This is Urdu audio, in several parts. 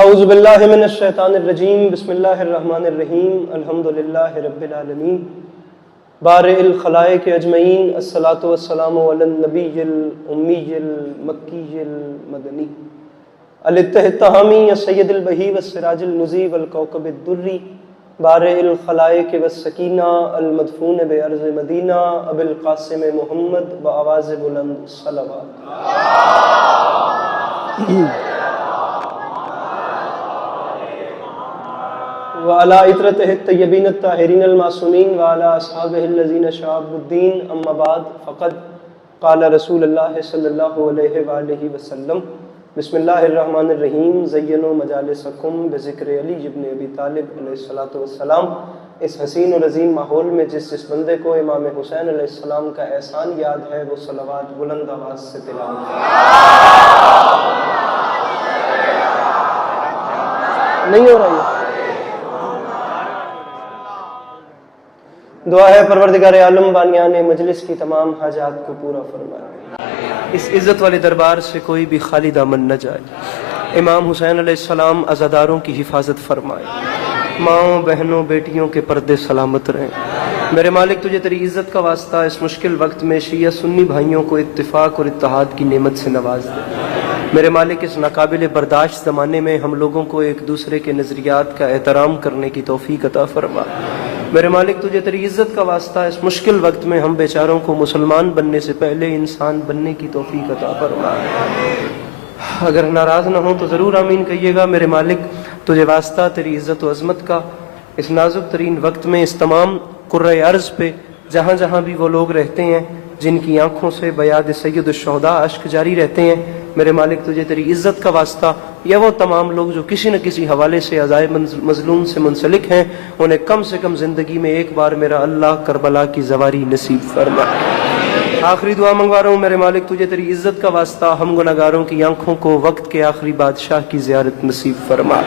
اعوذ باللہ من الشیطان الرجیم بسم اللہ الرحمن الرحیم الحمدللہ رب العالمین بارئ الخلائق اجمعین الصلاۃ والسلام علی النبی الامی المکی المدنی الاتح التہامی السید البہی والسراج النزی والکوكب الدری بارئ الخلائق والسکینہ المدفون بارض مدینہ ابی القاسم محمد بآواز بلند صلوات وعلى عطرته الطيبين الطاهرين المعصومين وعلى أصحابه الذين شعبوا الدين أما بعد فقد قال رسول الله صلى الله عليه وآله وسلم بسم الله الرحمن الرحیم زینوا مجالسکم بذکر علی ابن ابی طالب علیہ الصلوۃ والسلام۔ اس حسین اور عظیم ماحول میں جس بندے کو امام حسین علیہ السلام کا احسان یاد ہے وہ صلوات بلند آواز سے تلاوت نہیں ہو رہی ہے۔ دعا ہے پروردگار عالم بانیان مجلس کی تمام حاجات کو پورا فرمائے، اس عزت والے دربار سے کوئی بھی خالی دامن نہ جائے۔ امام حسین علیہ السلام عزاداروں کی حفاظت فرمائے، ماؤں بہنوں بیٹیوں کے پردے سلامت رہیں۔ میرے مالک تجھے تیری عزت کا واسطہ اس مشکل وقت میں شیعہ سنی بھائیوں کو اتفاق اور اتحاد کی نعمت سے نواز دے۔ میرے مالک اس ناقابل برداشت زمانے میں ہم لوگوں کو ایک دوسرے کے نظریات کا احترام کرنے کی توفیق عطا فرما۔ میرے مالک تجھے تیری عزت کا واسطہ اس مشکل وقت میں ہم بیچاروں کو مسلمان بننے سے پہلے انسان بننے کی توفیق عطا فرما۔ اگر ناراض نہ ہوں تو ضرور آمین کہیے گا۔ میرے مالک تجھے واسطہ تیری عزت و عظمت کا اس نازک ترین وقت میں اس تمام قرۂ ارض پہ جہاں جہاں بھی وہ لوگ رہتے ہیں جن کی آنکھوں سے بیاد سید الشہداء اشک جاری رہتے ہیں، میرے مالک تجھے تیری عزت کا واسطہ یا وہ تمام لوگ جو کسی نہ کسی حوالے سے عزائے مظلوم سے منسلک ہیں انہیں کم سے کم زندگی میں ایک بار میرا اللہ کربلا کی زواری نصیب فرما۔ آخری دعا منگوا رہا ہوں میرے مالک تجھے تیری عزت کا واسطہ ہم گناہگاروں کی آنکھوں کو وقت کے آخری بادشاہ کی زیارت نصیب فرما۔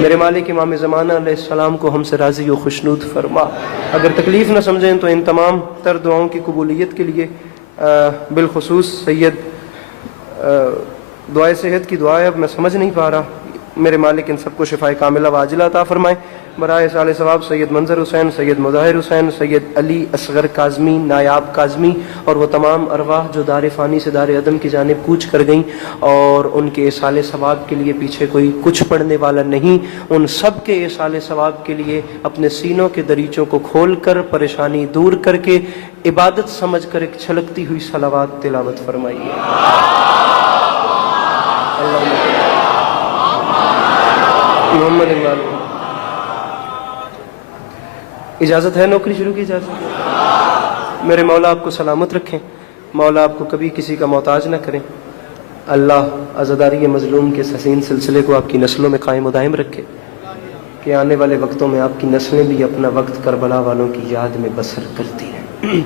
میرے مالک امام زمانہ علیہ السلام کو ہم سے راضی و خوشنود فرما۔ اگر تکلیف نہ سمجھیں تو ان تمام تر دعاؤں کی قبولیت کے لیے بالخصوص سید دعائے صحت کی دعا ہے، اب میں سمجھ نہیں پا رہا، میرے مالک ان سب کو شفائے کاملہ و عاجلہ عطا فرمائے۔ برائے صالح ثواب سید منظر حسین، سید مظاہر حسین، سید علی اصغر کاظمی، نایاب کاظمی اور وہ تمام ارواح جو دار فانی سے دار عدم کی جانب کوچ کر گئیں اور ان کے اصالِ ثواب کے لیے پیچھے کوئی کچھ پڑھنے والا نہیں، ان سب کے اصالِ ثواب کے لیے اپنے سینوں کے دریچوں کو کھول کر پریشانی دور کر کے عبادت سمجھ کر ایک چھلکتی ہوئی صلوات تلاوت فرمائیے۔ محمد اجازت ہے نوکری شروع کی اجازت؟ میرے مولا آپ کو سلامت رکھیں، مولا آپ کو کبھی کسی کا محتاج نہ کریں، اللہ عزاداری مظلوم کے اس حسین سلسلے کو آپ کی نسلوں میں قائم و دائم رکھے کہ آنے والے وقتوں میں آپ کی نسلیں بھی اپنا وقت کربلا والوں کی یاد میں بسر کرتی ہیں۔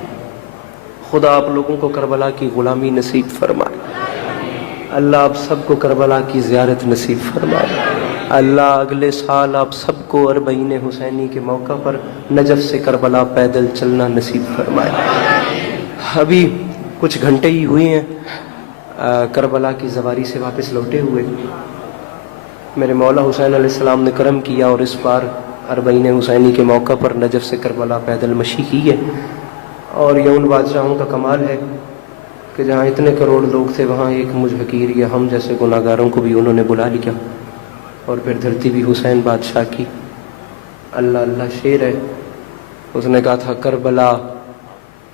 خدا آپ لوگوں کو کربلا کی غلامی نصیب فرمائے، اللہ آپ سب کو کربلا کی زیارت نصیب فرمائے، اللہ اگلے سال آپ سب کو اربعین حسینی کے موقع پر نجف سے کربلا پیدل چلنا نصیب فرمائے۔ ابھی کچھ گھنٹے ہی ہوئے ہیں کربلا کی زواری سے واپس لوٹے ہوئے، میرے مولا حسین علیہ السلام نے کرم کیا اور اس بار اربعین حسینی کے موقع پر نجف سے کربلا پیدل مشی کی ہے، اور یہ ان بادشاہوں کا کمال ہے کہ جہاں اتنے کروڑ لوگ تھے وہاں ایک مجھ حقیر یا ہم جیسے گناہ گاروں کو بھی انہوں نے بلا لیا، اور پھر دھرتی بھی حسین بادشاہ کی۔ اللہ اللہ شعر ہے، اس نے کہا تھا کربلا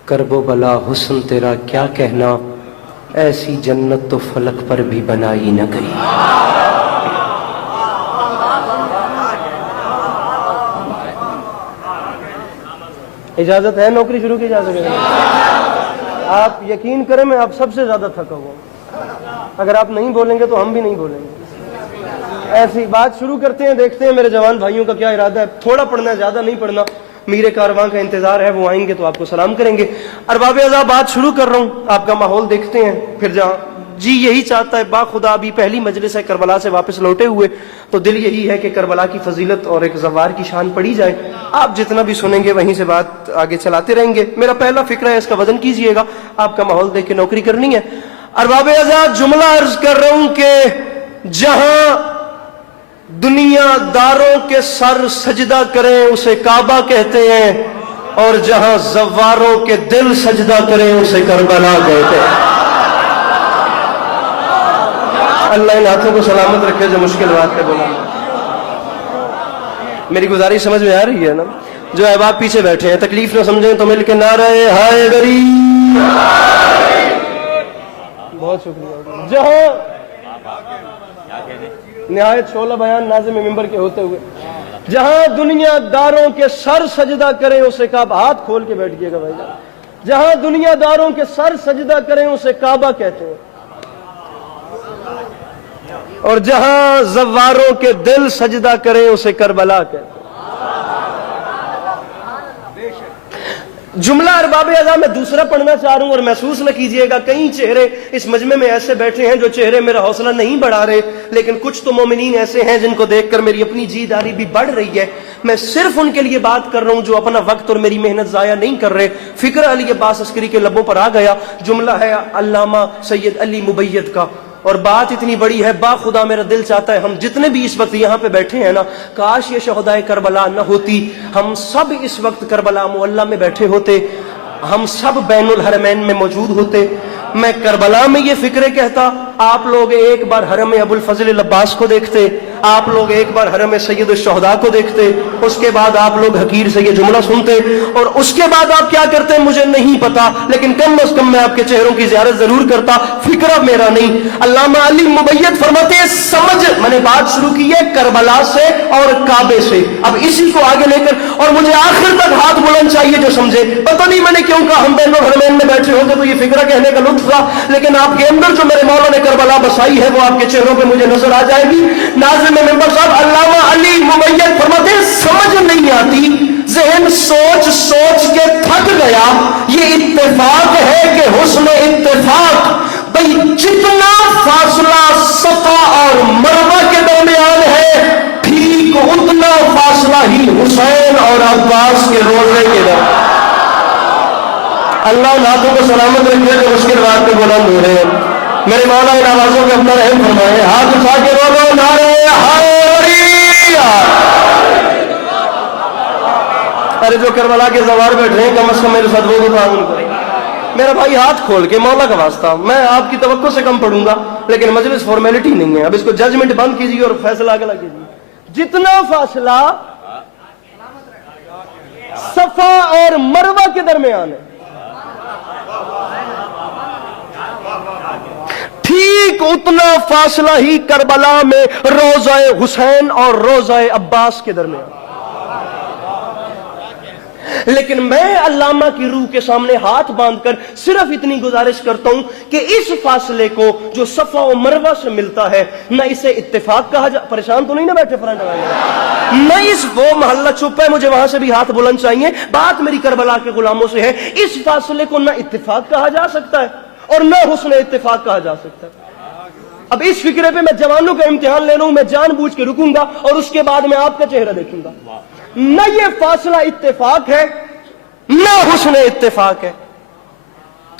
کرب و بلا حسن تیرا کیا کہنا، ایسی جنت تو فلک پر بھی بنائی نہ گئی۔ اجازت ہے نوکری شروع کی اجازت ہے؟ آپ یقین کریں میں آپ سب سے زیادہ تھکا ہوا ہوں، اگر آپ نہیں بولیں گے تو ہم بھی نہیں بولیں گے۔ ایسی بات شروع کرتے ہیں، دیکھتے ہیں میرے جوان بھائیوں کا کیا ارادہ ہے، تھوڑا پڑھنا ہے زیادہ نہیں پڑھنا، میر کارواں کا انتظار ہے، وہ آئیں گے تو آپ کو سلام کریں گے۔ ارباب اعضاء بات شروع کر رہا ہوں، آپ کا ماحول دیکھتے ہیں، پھر جہاں جی یہی چاہتا ہے، با خدا ابھی پہلی مجلس ہے کربلا سے واپس لوٹے ہوئے، تو دل یہی ہے کہ کربلا کی فضیلت اور ایک زوار کی شان پڑھی جائے۔ آپ جتنا بھی سنیں گے وہیں سے بات آگے چلاتے رہیں گے۔ میرا پہلا فکرہ ہے، اس کا وزن کیجئے گا، آپ کا ماحول دیکھ کے نوکری کرنی ہے۔ ارباب اعضاء جملہ عرض کر رہا ہوں کہ جہاں دنیا داروں کے سر سجدہ کریں اسے کعبہ کہتے ہیں، اور جہاں زواروں کے دل سجدہ کریں اسے کربلا کہتے ہیں۔ اللہ ان ہاتھوں کو سلامت رکھے جو مشکل بات پہ بولا۔ میری گزارش سمجھ میں آ رہی ہے نا؟ جو احباب پیچھے بیٹھے ہیں تکلیف نہ سمجھیں تو مل کے نعرہ ہائے غریب۔ بہت شکریہ۔ جہاں نہایت شعلہ بیان ناظم ممبر کے ہوتے ہوئے جہاں دنیا داروں کے سر سجدہ کریں اسے کعبہ، ہاتھ کھول کے بیٹھیے گا بھائی جان، جہاں دنیا داروں کے سر سجدہ کریں اسے کعبہ کہتے ہیں، اور جہاں زواروں کے دل سجدہ کریں اسے کربلا کہتے ہیں۔ جملہ ارباب اعضاء میں دوسرا پڑھنا چاہ رہا ہوں، اور محسوس نہ کیجئے گا کئی چہرے اس مجمع میں ایسے بیٹھے ہیں جو چہرے میرا حوصلہ نہیں بڑھا رہے، لیکن کچھ تو مومنین ایسے ہیں جن کو دیکھ کر میری اپنی جی داری بھی بڑھ رہی ہے۔ میں صرف ان کے لیے بات کر رہا ہوں جو اپنا وقت اور میری محنت ضائع نہیں کر رہے۔ فکر علی عباس عسکری کے لبوں پر آ گیا، جملہ ہے علامہ سید علی مبید کا، اور بات اتنی بڑی ہے با خدا میرا دل چاہتا ہے ہم جتنے بھی اس وقت یہاں پہ بیٹھے ہیں نا، کاش یہ شہدائے کربلا نہ ہوتی، ہم سب اس وقت کربلا معلیٰ میں بیٹھے ہوتے، ہم سب بین الحرمین میں موجود ہوتے۔ میں کربلا میں یہ فکرے کہتا، آپ لوگ ایک بار حرم ابو الفضل العباس کو دیکھتے، آپ لوگ ایک بار حرم سید الشہداء کو دیکھتے، اس کے بعد آپ لوگ حقیر سے یہ جملہ سنتے، اور اس کے بعد آپ کیا کرتے مجھے نہیں پتا، لیکن کم از کم میں آپ کے چہروں کی زیارت ضرور کرتا، فکرہ میرا نہیں۔ علامہ علی مبید فرماتے ہیں سمجھ، میں نے بات شروع کی ہے کربلا سے اور کعبے سے، اب اسی کو آگے لے کر، اور مجھے آخر تک ہاتھ بلند چاہیے جو سمجھے۔ پتہ نہیں میں نے کیوں کہا ہم بین الحرمین میں بیٹھے ہوتے تو یہ فکرہ کہنے کا لطف تھا، لیکن آپ کے اندر جو میرے مولا نے کربلا بسائی ہے وہ آپ کے چہروں پہ مجھے نظر آ جائے گی۔ ناظم ممبر صاحب علامہ علی مبید فرماتے ہیں سمجھ نہیں آتی، ذہن سوچ سوچ کے تھک گیا، یہ اتفاق ہے کہ حسن اتفاق، بھئی جتنا فاصلہ صفا اور مروہ کے درمیان ہے ٹھیک اتنا فاصلہ ہی حسین اور عباس کے روزے کے درمیان۔ اللہ ان ہاتھوں کو سلامت رکھے جو مشکل بات پہ بلند ہو رہے ہیں۔ میرے مولا ان آوازوں پہ اپنا رحم فرمائے، ہاتھ اٹھا کے بولو نعرہ حیدری۔ ارے جو کربلا کے زوار بیٹھے ہیں کم از کم میرے ساتھ وہ تعاون کریں۔ میرا بھائی ہاتھ کھول کے مولا کا واسطہ، میں آپ کی توقع سے کم پڑھوں گا، لیکن مجلس فارمیلٹی نہیں ہے، اب اس کو ججمنٹ بند کیجیے اور فیصلہ آگے کیجیے۔ جتنا فاصلہ صفا اور مروہ کے درمیان ہے ٹھیک اتنا فاصلہ ہی کربلا میں روضہ حسین اور روضہ عباس کے درمیان۔ لیکن میں علامہ کی روح کے سامنے ہاتھ باندھ کر صرف اتنی گزارش کرتا ہوں کہ اس فاصلے کو جو صفا و مروہ سے ملتا ہے نہ اسے اتفاق کہا پریشان تو نہیں نہ بیٹھے فرنٹ والے، نہ اس وہ محلہ چپ ہے، مجھے وہاں سے بھی ہاتھ بلند چاہیے، بات میری کربلا کے غلاموں سے ہے، اس فاصلے کو نہ اتفاق کہا جا سکتا ہے اور نہ حسن اتفاق کہا جا سکتا ہے۔ اب اس فکرے پہ میں جوانوں کا امتحان لے رہا ہوں، میں جان بوجھ کے رکوں گا اور اس کے بعد میں آپ کا چہرہ دیکھوں گا۔ نہ یہ فاصلہ اتفاق ہے نہ حسن اتفاق ہے،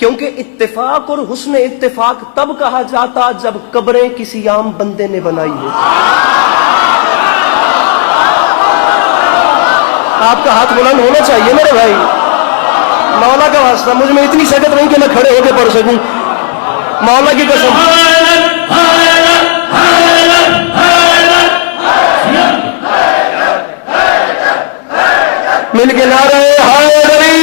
کیونکہ اتفاق اور حسن اتفاق تب کہا جاتا جب قبریں کسی عام بندے نے بنائی ہو۔ آپ کا ہاتھ بلند ہونا چاہیے میرے بھائی، مولا کا واسطہ مجھ میں اتنی سکت نہیں کہ میں کھڑے ہو کے پڑھ سکوں، مولا کی قسم۔ مل کے نعرہ حیدری۔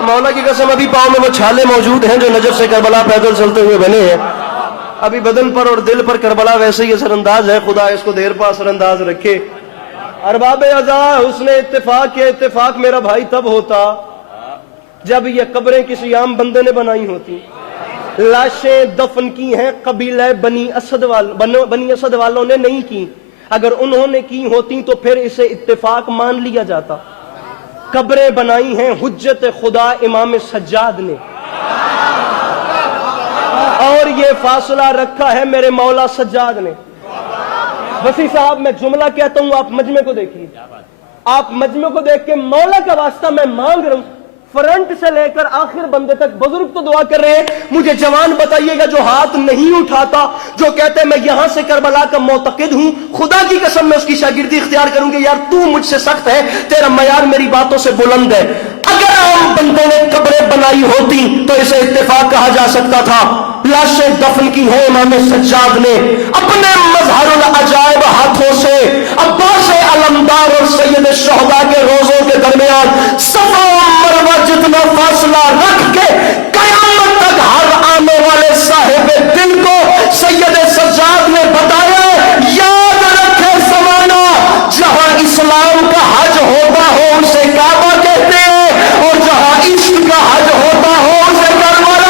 مولا کی قسم ابھی پاؤں میں وہ چھالے موجود ہیں جو نجف سے کربلا پیدل چلتے ہوئے بنے ہیں، ابھی بدن پر اور دل پر کربلا ویسے ہی اثر انداز ہے، خدا اس کو دیر پر اثر انداز رکھے۔ ارباب اعضاء حسن اتفاق کے اتفاق میرا بھائی تب ہوتا جب یہ قبریں کسی عام بندے نے بنائی ہوتی، لاشیں دفن کی ہیں قبیلہ بنی اسد والوں نے نہیں کی، اگر انہوں نے کی ہوتی تو پھر اسے اتفاق مان لیا جاتا۔ قبریں بنائی ہیں حجت خدا امام سجاد نے، اور یہ فاصلہ رکھا ہے میرے مولا سجاد نے۔ وسیع صاحب میں جملہ کہتا ہوں، آپ مجمع کو دیکھیے، آپ مجمع کو دیکھ کے مولا کا واسطہ میں مانگ رہا ہوں، فرنٹ سے لے کر آخر بندے تک بزرگ تو دعا کر رہے ہیں. مجھے جوان بتائیے گا جو ہاتھ نہیں اٹھاتا, جو کہتے ہیں میں یہاں سے کربلا کا معتقد ہوں, خدا کی قسم میں اس کی شاگردی اختیار کروں گی, یار تو مجھ سے سخت ہے, تیرا معیار میری باتوں سے بلند ہے. اگر عام بندوں نے قبریں بنائی ہوتی تو اسے اتفاق کہا جا سکتا تھا. لاشیں دفن کی ہیں امام سجاد نے اپنے مظہر العجائب ہاتھوں سے. عباس علمدار اور سید الشہداء کے روزوں کے درمیان صفا و مروہ جتنا فاصلہ رکھ کے قیامت تک ہر آنے والے صاحب دل کو سید سجاد نے بتایا, یاد رکھے زمانہ جہاں اسلام کا حج ہوتا ہو اسے کعبہ کہتے ہیں, اور جہاں عشق کا حج ہوتا ہو اسے کربلا.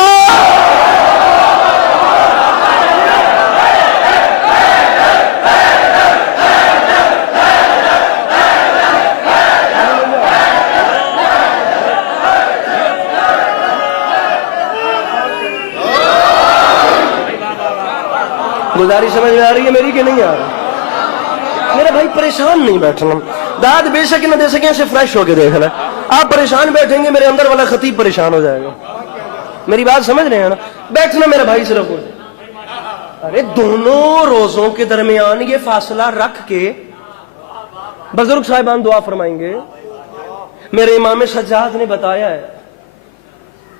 گزارش سمجھ میں آ رہی ہے میری کہ نہیں آ رہی؟ میرے بھائی پریشان نہیں بیٹھنا, داد بے شک نہ دے سکیں اسے فریش ہو کے دیکھ لیں. آپ پریشان بیٹھیں گے میرے اندر والا خطیب پریشان ہو جائے گا. میری بات سمجھ رہے ہیں نا؟ بیٹھنا میرے بھائی صرف. ارے دونوں روزوں کے درمیان یہ فاصلہ رکھ کے بزرگ صاحبان دعا فرمائیں گے. میرے امام سجاد نے بتایا ہے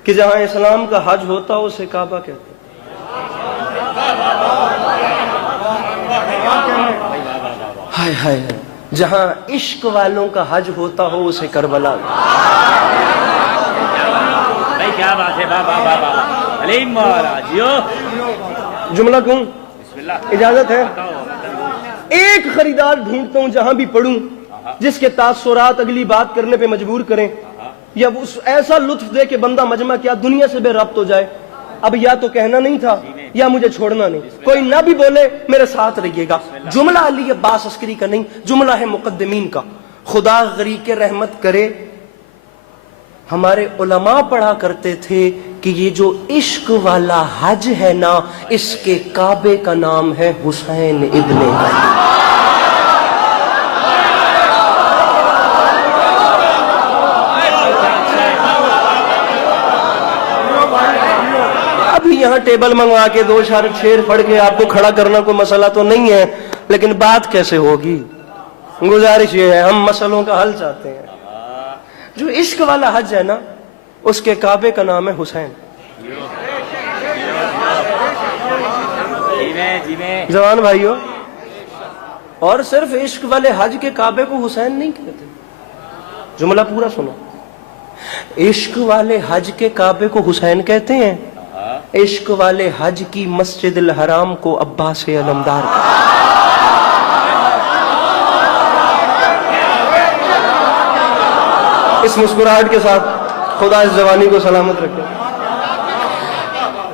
کہ جہاں اسلام کا حج ہوتا ہو اسے کعبہ کہتے ہیں. ہائے ہائے, جہاں عشق والوں کا حج ہوتا ہو اسے کربلا. کیا بات ہے, علیم جملہ کہوں, اجازت ہے؟ ایک خریدار ڈھونڈتا ہوں جہاں بھی پڑھوں جس کے تاثرات اگلی بات کرنے پہ مجبور کریں, یا ایسا لطف دے کہ بندہ مجمع کیا دنیا سے بے ربط ہو جائے. اب یا تو کہنا نہیں تھا یا مجھے چھوڑنا نہیں, کوئی نہ بھی بولے میرے ساتھ رہیے گا. جملہ علی عباس عسکری کا نہیں, جملہ ہے مقدمین کا. خدا غریق رحمت کرے, ہمارے علماء پڑھا کرتے تھے کہ یہ جو عشق والا حج ہے نا, اس کے کعبے کا نام ہے حسین ابن علی. یہاں ٹیبل منگوا کے دو چار شیر پڑھ کے آپ کو کھڑا کرنا کوئی مسئلہ تو نہیں ہے, لیکن بات کیسے ہوگی؟ گزارش یہ ہے, ہم مسئلوں کا حل چاہتے ہیں. جو عشق والا حج ہے نا اس کے کعبے کا نام ہے حسین. جوان بھائیو, اور صرف عشق والے حج کے کعبے کو حسین نہیں کہتے. جملہ پورا سنو, عشق والے حج کے کعبے کو حسین کہتے ہیں, عشق والے حج کی مسجد الحرام کو عباس علمدار. اس مسکراہٹ کے ساتھ خدا اس جوانی کو سلامت رکھے.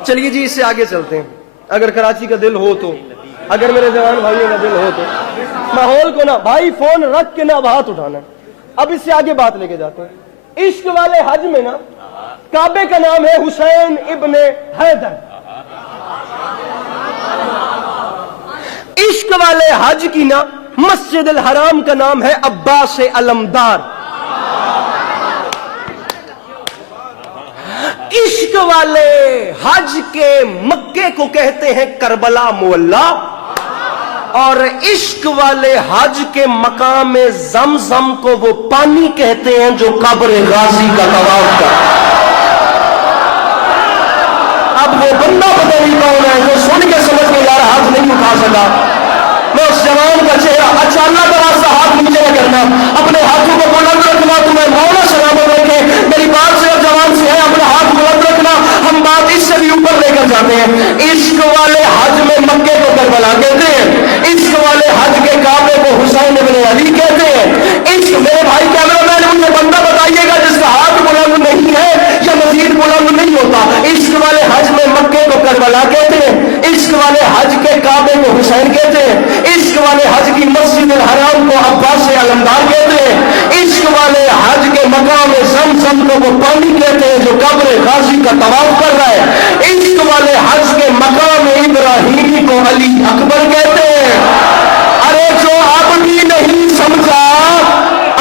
چلیے جی اس سے آگے چلتے ہیں. اگر کراچی کا دل ہو تو, اگر میرے جوان بھائیوں کا دل ہو تو, ماحول کو نہ بھائی فون رکھ کے نہ ہاتھ اٹھانا. اب اس سے آگے بات لے کے جاتے ہیں. عشق والے حج میں نا کعبے کا نام ہے حسین ابن حیدر. عشق والے حج کی نا مسجد الحرام کا نام ہے عباس علمدار. عشق والے حج کے مکے کو کہتے ہیں کربلا مولا, اور عشق والے حج کے مقام زمزم کو وہ پانی کہتے ہیں جو قبر غازی کا طواف کرتا ہے. اب وہ بندہ پتہ نہیں کون ہے جو سن کے سمجھ کے یار ہاتھ نہیں اٹھا سکا. میں اس جوان کا چہرہ, اچھا اللہ کا واسطہ ہاتھ نیچے نہ کرنا, اپنے ہاتھوں کو بلند رکھنا, تمہیں مولا سلامت رکھے. میری بات سے اور جوان سے ہے, اپنا ہاتھ بلند رکھنا. ہم بات اس سے بھی اوپر لے کر جاتے ہیں. عشق والے حج میں مکے کو کربلا کہتے ہیں, عشق والے حج کے کعبے کو حسین ابن علی کہتے ہیں. عشق, میرے بھائی کیمرہ مین مجھے بندہ بتائیے گا جس کا ہاتھ بلند نہیں ہے یا مزید بلند نہیں ہوتا. عشق والے حج میں مکے کو کربلا کہتے ہیں, عشق والے حج کے کعبے کو حسین کہتے ہیں, عشق والے حج کی مسجد الحرام کو عباس علمدار کہتے ہیں, عشق والے حج کے مقام زمزم کو وہ پانی کہتے ہیں جو قبر غازی کا طواف کر رہا ہے. عشق والے حج کے مقام ابراہیمی کو علی اکبر کہتے ہیں. ارے جو اب بھی نہیں سمجھا,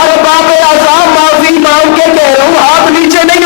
ارباب اعظم معافی مانگ کے کہہ رہا ہوں, ہاتھ نیچے نہیں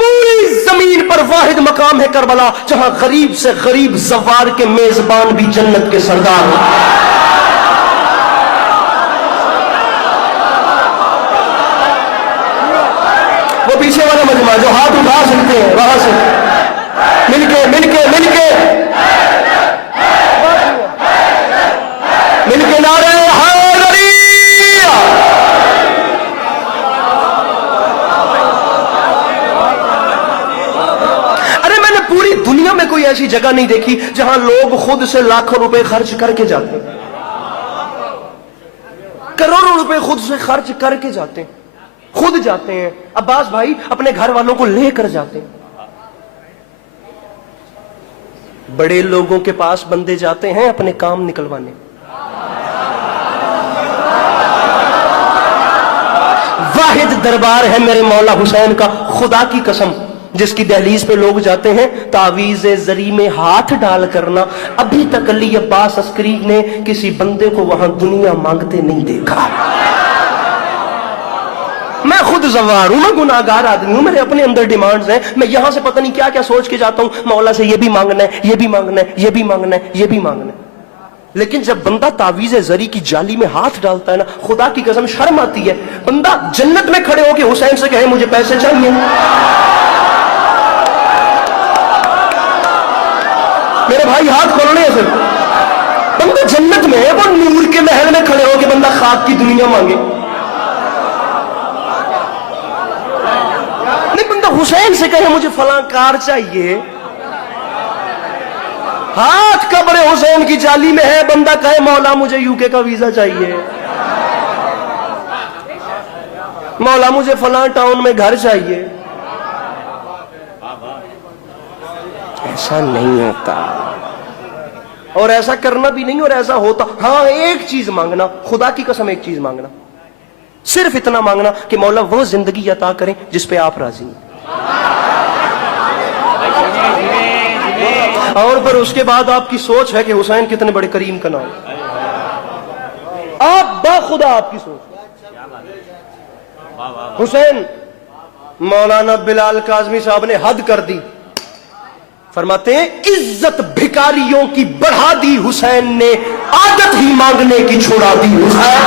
پوری زمین پر واحد مقام ہے کربلا جہاں غریب سے غریب زوار کے میزبان بھی جنت کے سردار ہیں. وہ پیچھے والا مجمع جو ہاتھ اٹھا سکتے ہیں وہاں سے مل کے نعرہ حیدری. ارے میں نے پوری دنیا میں کوئی ایسی جگہ نہیں دیکھی جہاں لوگ خود سے لاکھوں روپے خرچ کر کے جاتے ہیں, کروڑوں روپے خود سے خرچ کر کے جاتے ہیں, خود جاتے ہیں. عباس بھائی اپنے گھر والوں کو لے کر جاتے ہیں. بڑے لوگوں کے پاس بندے جاتے ہیں اپنے کام نکلوانے. واحد دربار ہے میرے مولا حسین کا, خدا کی قسم, جس کی دہلیز پہ لوگ جاتے ہیں تعویذ زری میں ہاتھ ڈال کرنا. ابھی تک علی عباس عسکری نے کسی بندے کو وہاں دنیا مانگتے نہیں دیکھا. میں خود زوار ہوں, میں گناہگار آدمی ہوں, میرے اپنے اندر ڈیمانڈز ہیں. میں یہاں سے پتہ نہیں کیا کیا سوچ کے جاتا ہوں, مولا سے یہ بھی مانگنا ہے, یہ بھی مانگنا ہے, یہ بھی مانگنا ہے, یہ بھی مانگنا ہے. لیکن جب بندہ تعویذ زری کی جالی میں ہاتھ ڈالتا ہے نا, خدا کی قسم شرم آتی ہے. بندہ جنت میں کھڑے ہو کے حسین سے کہے مجھے پیسے چاہیے, میرے بھائی ہاتھ کھولنے ہیں. پھر بندہ جنت میں ہے, وہ نور کے محل میں کھڑے ہو کے بندہ خاک کی دنیا مانگے. حسین سے کہے مجھے فلاں کار چاہیے, ہاتھ قبر حسین کی جالی میں ہے, بندہ کہے مولا مجھے یو کے کا ویزا چاہیے, مولا مجھے فلاں ٹاؤن میں گھر چاہیے. ایسا نہیں ہوتا, اور ایسا کرنا بھی نہیں, اور ایسا ہوتا. ہاں ایک چیز مانگنا, خدا کی قسم ایک چیز مانگنا, صرف اتنا مانگنا کہ مولا وہ زندگی عطا کریں جس پہ آپ راضی ہیں, اور پھر اس کے بعد آپ کی سوچ ہے کہ حسین کتنے بڑے کریم کا نام, آپ باخدا آپ کی سوچ. حسین, مولانا بلال کاظمی صاحب نے حد کر دی, فرماتے ہیں عزت بھکاریوں کی بڑھا دی حسین نے, عادت ہی مانگنے کی چھوڑا دی حسین.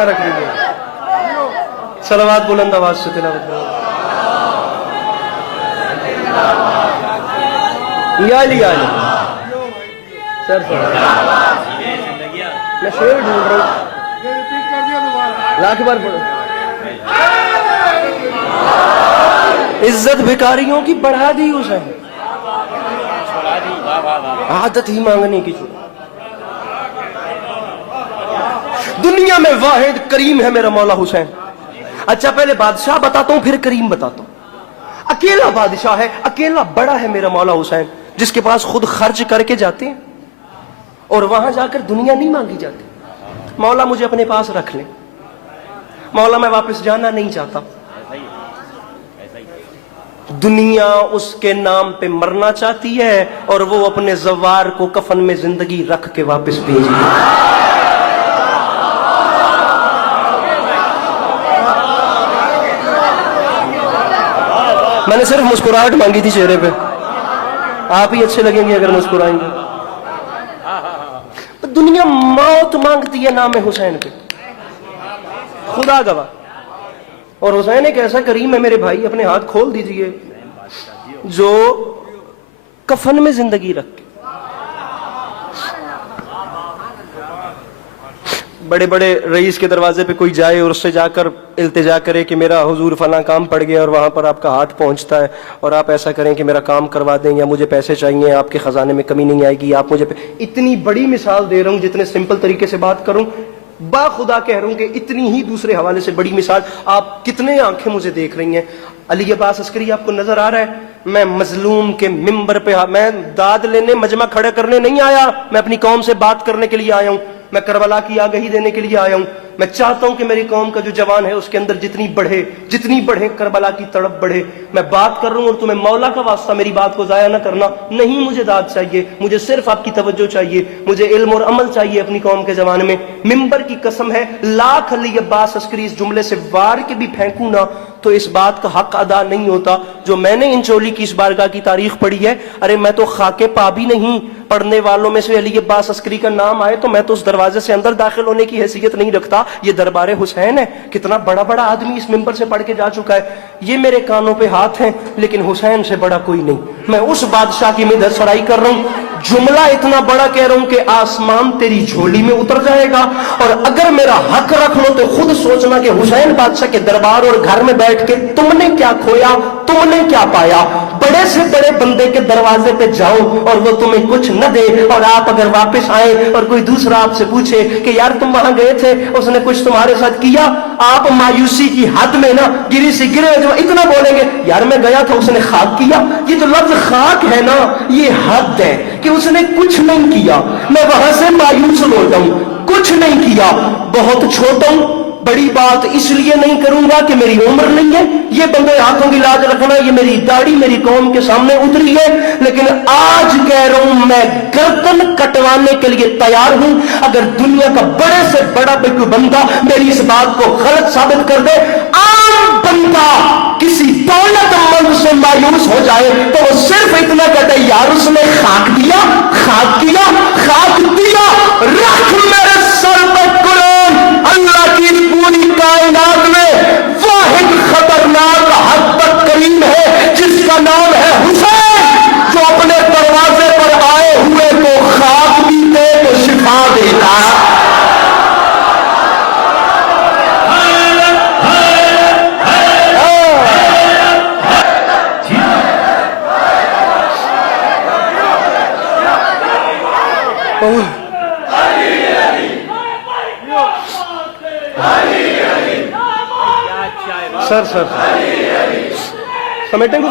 رکھ لیجیے, صلوات بلند آواز سے تلاوت کرو. یا علی یا علی. سر میں شعر ڈھونڈ رہا ہوں, لاکھ بار پڑھو. عزت بھکاریوں کی بڑھا دی حسین, عادت ہی مانگنے کی چھوڑ. دنیا میں واحد کریم ہے میرا مولا حسین. اچھا پہلے بادشاہ بتاتا ہوں پھر کریم بتاتا ہوں. اکیلا بادشاہ ہے, اکیلا بڑا ہے میرا مولا حسین, جس کے پاس خود خرچ کر کے جاتے ہیں اور وہاں جا کر دنیا نہیں مانگی جاتی. مولا مجھے اپنے پاس رکھ لیں, مولا میں واپس جانا نہیں چاہتا. دنیا اس کے نام پہ مرنا چاہتی ہے اور وہ اپنے زوار کو کفن میں زندگی رکھ کے واپس بھیج دے. میں نے صرف مسکراہٹ مانگی تھی چہرے پہ, آپ ہی اچھے لگیں گے اگر مسکرائیں گے. دنیا موت مانگتی ہے نام حسین پہ, خدا گواہ. اور حسین ایک ایسا کریم ہے میرے بھائی, اپنے ہاتھ کھول دیجئے, جو کفن میں زندگی رکھ کے. بڑے بڑے رئیس کے دروازے پہ کوئی جائے اور اس سے جا کر التجا کرے کہ میرا حضور فلاں کام پڑ گیا, اور وہاں پر آپ کا ہاتھ پہنچتا ہے اور آپ ایسا کریں کہ میرا کام کروا دیں یا مجھے پیسے چاہیے, آپ کے خزانے میں کمی نہیں آئے گی, آپ مجھے اتنی بڑی مثال دے رہا ہوں جتنے سمپل طریقے سے بات کروں, با خدا کہہ رہا ہوں کہ اتنی ہی دوسرے حوالے سے بڑی مثال. آپ کتنے آنکھیں مجھے دیکھ رہی ہیں, علی عباس عسکری آپ کو نظر آ رہا ہے, میں مظلوم کے ممبر پہ, میں داد لینے مجمع کھڑے کرنے نہیں آیا, میں اپنی قوم سے بات کرنے کے لیے آیا ہوں, میں کربلا کی آگہی دینے کے لیے آیا ہوں. میں چاہتا ہوں کہ میری قوم کا جو جوان ہے اس کے اندر جتنی بڑھے کربلا کی تڑپ بڑھے. میں بات کر رہا ہوں اور تمہیں مولا کا واسطہ میری بات کو ضائع نہ کرنا. نہیں مجھے داد چاہیے, مجھے صرف آپ کی توجہ چاہیے, مجھے علم اور عمل چاہیے اپنی قوم کے زمانے میں. ممبر کی قسم ہے, لاکھ علی عباس عسکری اس جملے سے وار کے بھی پھینکوں نا تو اس بات کا حق ادا نہیں ہوتا. جو میں نے انچولی کی اس بارگاہ کی تاریخ پڑھی ہے, ارے میں تو خاکے پا بھی نہیں. پڑھنے والوں میں سے علی عباس عسکری کا نام آئے تو میں تو اس دروازے سے اندر داخل ہونے کی حیثیت نہیں رکھتا. یہ دربار حسین ہے, کتنا بڑا بڑا آدمی اس ممبر سے پڑھ کے جا چکا ہے. یہ میرے کانوں پہ ہاتھ ہیں, لیکن حسین سے بڑا کوئی نہیں. میں اس بادشاہ کی مدح سرائی کر رہا ہوں. جملہ اتنا بڑا کہہ رہا ہوں کہ آسمان تیری جھولی میں اتر جائے گا. اور اگر میرا حق رکھ لو تو خود سوچنا کہ حسین بادشاہ کے دربار اور گھر میں بیٹھ کے تم نے کیا کھویا, تم نے کیا پایا. بڑے سے بڑے بندے کے دروازے پہ جاؤ اور وہ تمہیں کچھ نہ دے, اور آپ اگر واپس آئے اور کوئی دوسرا آپ سے پوچھے کہ یار تم وہاں گئے تھے, اس نے کچھ تمہارے ساتھ کیا, آپ مایوسی کی حد میں نا گری سے گرے جو اتنا بولیں گے یار میں گیا تھا اس نے خاک کیا. یہ جو لفظ خاک ہے نا یہ حد ہے کہ اس نے کچھ نہیں کیا. میں وہاں سے مایوس ہوتا ہوں, کچھ نہیں کیا. بہت چھوٹا ہوں, بڑی بات اس لیے نہیں کروں گا کہ میری عمر نہیں ہے. یہ بندے ہاتھوں کی لاج رکھنا, یہ میری داڑھی میری قوم کے سامنے اتری ہے, لیکن آج کہہ رہا ہوں میں گردن کٹوانے کے لیے تیار ہوں. اگر دنیا کا بڑے سے بڑا کوئی بندہ میری اس بات کو غلط ثابت کر دے, عام بندہ کسی دولت مند سے مایوس ہو جائے تو وہ صرف اتنا کہتا ہے یار اس نے خاک دیا, خاک کیا, خاک دیا. رکھ میرے سر پہ قرآن. اللہ کی پوری کائنات میں واحد خطرناک حد تک کریم ہے جس کا نام ہے حسین, جو اپنے دروازے پر آئے ہوئے کو خاک بھی دے تو شفا دیتا. سر سمیٹیں گے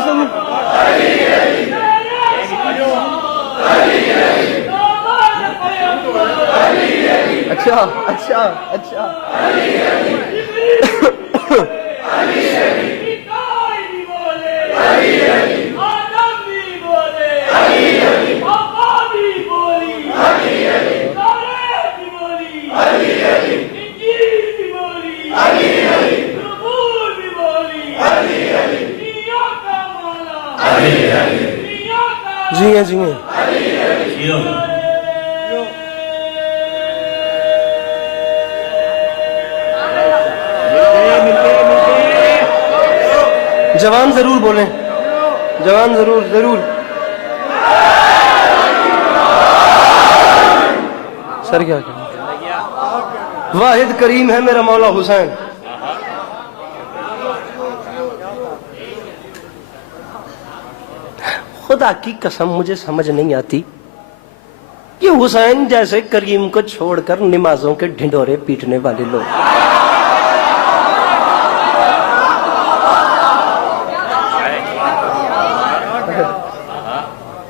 اچھا اچھا اچھا جی ہیں جی ہیں. جوان ضرور بولیں, جوان ضرور ضرور. سر کیا کریں, واحد کریم ہے میرا مولا حسین. خدا کی قسم مجھے سمجھ نہیں آتی یہ حسین جیسے کریم کو چھوڑ کر نمازوں کے ڈھنڈورے پیٹنے والے لوگ.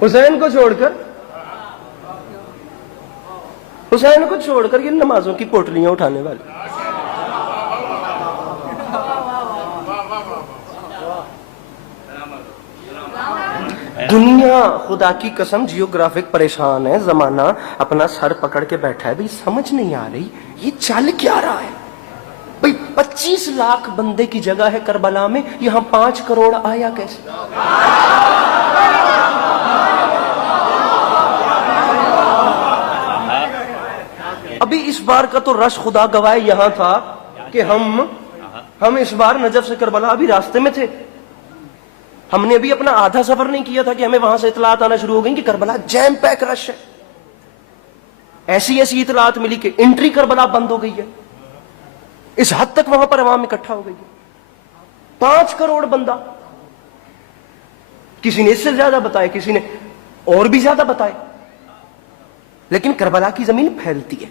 حسین کو چھوڑ کر یہ نمازوں کی پوٹلیاں اٹھانے والے. دنیا خدا کی قسم جیوگرافک پریشان ہے, زمانہ اپنا سر پکڑ کے بیٹھا ہے. بھئی سمجھ نہیں آ رہی یہ چل کیا رہا ہے. بھئی 25 لاکھ بندے کی جگہ ہے کربلا میں, یہاں 5 کروڑ آیا کیسے؟ ابھی اس بار کا تو رش خدا گواہ یہاں تھا کہ ہم اس بار نجف سے کربلا ابھی راستے میں تھے. ہم نے ابھی اپنا آدھا سفر نہیں کیا تھا کہ ہمیں وہاں سے اطلاعات آنا شروع ہو گئی کہ کربلا جیم پیک رش ہے. ایسی اطلاعات ملی کہ انٹری کربلا بند ہو گئی ہے. اس حد تک وہاں پر عوام اکٹھا ہو گئی ہے. 5 کروڑ بندہ, کسی نے اس سے زیادہ بتائے, کسی نے اور بھی زیادہ بتائے, لیکن کربلا کی زمین پھیلتی ہے.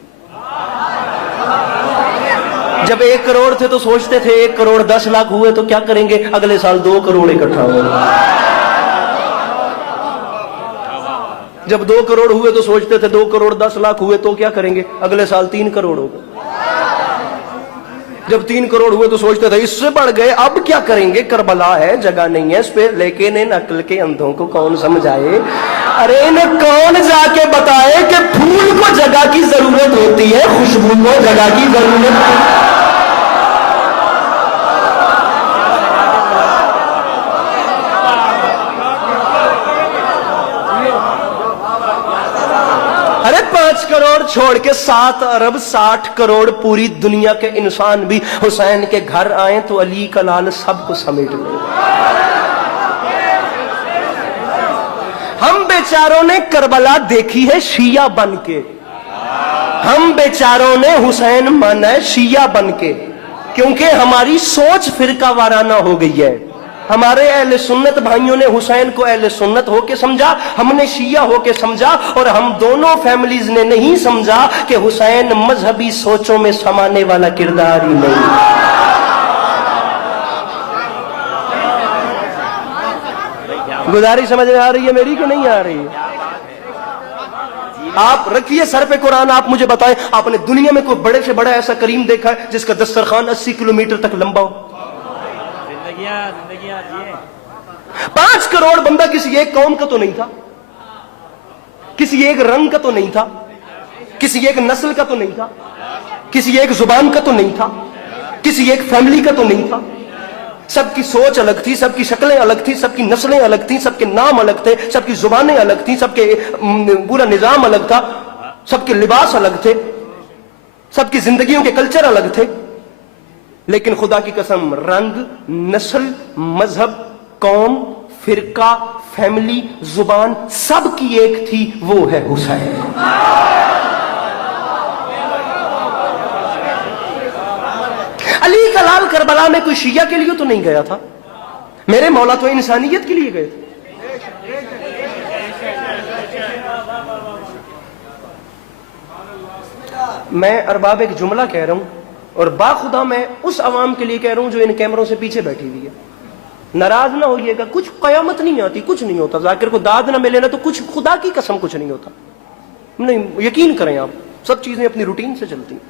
جب 1 کروڑ تھے تو سوچتے تھے 1 کروڑ 10 لاکھ ہوئے تو کیا کریں گے, اگلے سال 2 کروڑ اکٹھا ہو. جب 2 کروڑ ہوئے تو سوچتے تھے 2 کروڑ 10 لاکھ ہوئے تو کیا کریں گے, اگلے سال 3 کروڑ ہوگا. جب 3 کروڑ ہوئے تو سوچتے تھے اس سے بڑھ گئے، اب کیا کریں گے، کربلا ہے، جگہ نہیں ہے اس پہ، لیکن ان عقل کے اندھوں کو کون سمجھائے؟ ارے انہیں کون جا کے بتائے کہ پھول کو جگہ کی ضرورت ہوتی ہے، خوشبو کو جگہ کی ضرورت ہے۔ ارے 5 کروڑ چھوڑ کے 7 ارب 60 کروڑ پوری دنیا کے انسان بھی حسین کے گھر آئیں تو علی کا لال سب کو سمیٹ لے۔ ہم بیچاروں نے کربلا دیکھی ہے شیعہ بن کے، ہم بیچاروں نے حسین مانا ہے شیعہ بن کے، کیونکہ ہماری سوچ فرقہ وارانہ ہو گئی ہے۔ ہمارے اہل سنت بھائیوں نے حسین کو اہل سنت ہو کے سمجھا، ہم نے شیعہ ہو کے سمجھا، اور ہم دونوں فیملیز نے نہیں سمجھا کہ حسین مذہبی سوچوں میں سمانے والا کردار ہی نہیں۔ گزارش سمجھ میں آ رہی ہے میری کہ نہیں آ رہی ہے؟ آپ رکھیے سر پہ قرآن، آپ مجھے بتائیں آپ نے دنیا میں کوئی بڑے سے بڑا ایسا کریم دیکھا ہے جس کا دسترخوان 80 کلومیٹر تک لمبا ہو؟ 5 کروڑ بندہ کسی ایک قوم کا تو نہیں تھا، کسی ایک رنگ کا تو نہیں تھا، کسی ایک نسل کا تو نہیں تھا، کسی ایک زبان کا تو نہیں تھا، کسی ایک فیملی کا تو نہیں تھا۔ سب کی سوچ الگ تھی، سب کی شکلیں الگ تھی، سب کی نسلیں الگ تھیں، سب کے نام الگ تھے، سب کی زبانیں الگ تھیں، سب کے پورا نظام الگ تھا، سب کے لباس الگ تھے، سب کی زندگیوں کے کلچر الگ تھے، لیکن خدا کی قسم رنگ، نسل، مذہب، قوم، فرقہ، فیملی، زبان سب کی ایک تھی، وہ ہے حسین۔ علی کا لال کربلا میں کوئی شیعہ کے لیے تو نہیں گیا تھا، میرے مولا تو انسانیت کے لیے گئے تھے۔ میں ارباب ایک جملہ کہہ رہا ہوں، اور باخدا میں اس عوام کے لیے کہہ رہا ہوں جو ان کیمروں سے پیچھے بیٹھی ہوئی ہے، ناراض نہ ہوئیے گا، کچھ قیامت نہیں آتی، کچھ نہیں ہوتا، ذاکر کو داد نہ ملے نا تو کچھ، خدا کی قسم کچھ نہیں ہوتا، نہیں یقین کریں آپ، سب چیزیں اپنی روٹین سے چلتی ہیں۔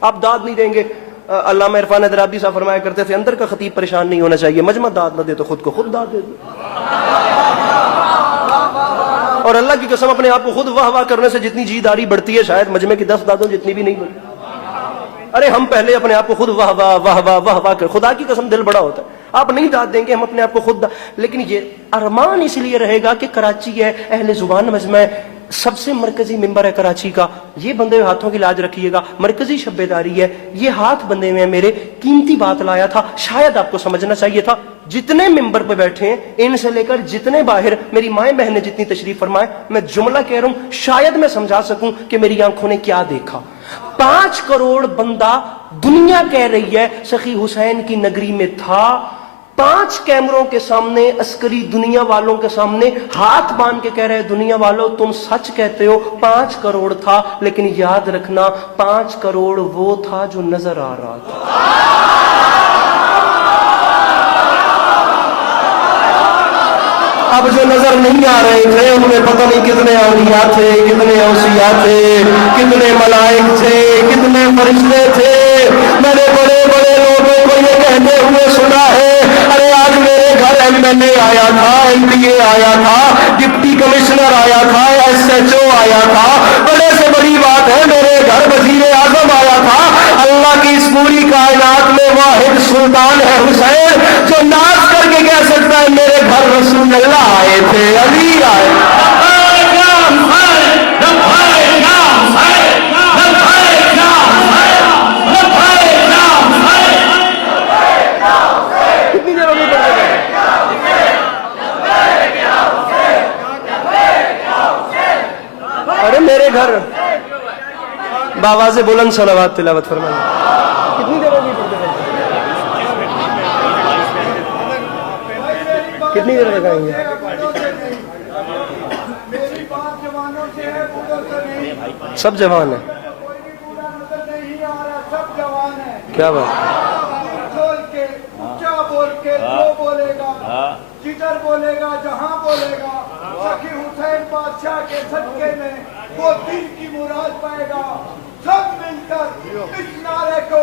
آپ داد نہیں دیں گے، علامہ عرفان حیدرآبادی صاحب فرمایا کرتے تھے اندر کا خطیب پریشان نہیں ہونا چاہیے، مجمع داد نہ دے تو خود کو خود داد دے دے، اور اللہ کی قسم اپنے آپ کو خود واہ واہ کرنے سے جتنی جی داری بڑھتی ہے شاید مجمع کی 10 دادوں جتنی بھی نہیں بڑھتی۔ ارے ہم پہلے اپنے آپ کو خود واہ واہ واہ واہ واہ واہ کر، خدا کی قسم دل بڑا ہوتا ہے، آپ نہیں داد دیں گے ہم اپنے آپ کو خود لیکن یہ ارمان اس لیے رہے گا کہ کراچی ہے، اہل زبان مجمع ہے، سب سے مرکزی ممبر ہے کراچی کا، یہ بندے ہاتھوں کی لاج رکھیے گا، مرکزی شبیداری ہے، یہ ہاتھ بندے میں میرے قیمتی بات لایا تھا، شاید آپ کو سمجھنا چاہیے تھا، جتنے ممبر پہ بیٹھے ہیں ان سے لے کر جتنے باہر میری مائیں بہنیں جتنی تشریف فرمائے، میں جملہ کہہ رہا ہوں شاید میں سمجھا سکوں کہ میری آنکھوں نے کیا دیکھا۔ 5 کروڑ بندہ دنیا کہہ رہی ہے سخی حسین کی نگری میں تھا، 5 کیمروں کے سامنے، عسکری دنیا والوں کے سامنے ہاتھ باندھ کے کہہ رہے دنیا والوں تم سچ کہتے ہو، 5 کروڑ تھا، لیکن یاد رکھنا 5 کروڑ وہ تھا جو نظر آ رہا تھا۔ اب جو نظر نہیں آ رہے تھے ان میں پتہ نہیں کتنے اولیاء تھے، کتنے اوصیاء تھے، کتنے ملائک تھے، کتنے فرشتے تھے۔ میں نے بڑے بڑے لوگوں کو یہ کہتے ہوئے سنا ہے، ارے آج میرے گھر MLA آیا تھا، MPA آیا تھا، ڈپٹی کمشنر آیا تھا، SHO آیا تھا، بڑے سے بڑی بات ہے میرے گھر وزیر اعظم آیا تھا۔ اللہ کی اس پوری کائنات میں واحد سلطان ہے حسین جو ناز کر کے کہہ سکتا ہے میرے گھر رسول اللہ آئے تھے، علی آئے۔ ارے میرے گھر باواز بلند صلوات تلاوت فرمائیں، کتنی دیر ہوگی پڑھتے رہے؟ کتنی دیر لگائیں گے؟ سب جوان ہیں، کیا بات؟ بول کے جو بولے گا، جدھر بولے گا، جہاں بولے گا، سخی حسین بادشاہ کے صدقے میں وہ دل کی مراد پائے گا۔ سب مل کر اس نعرے کو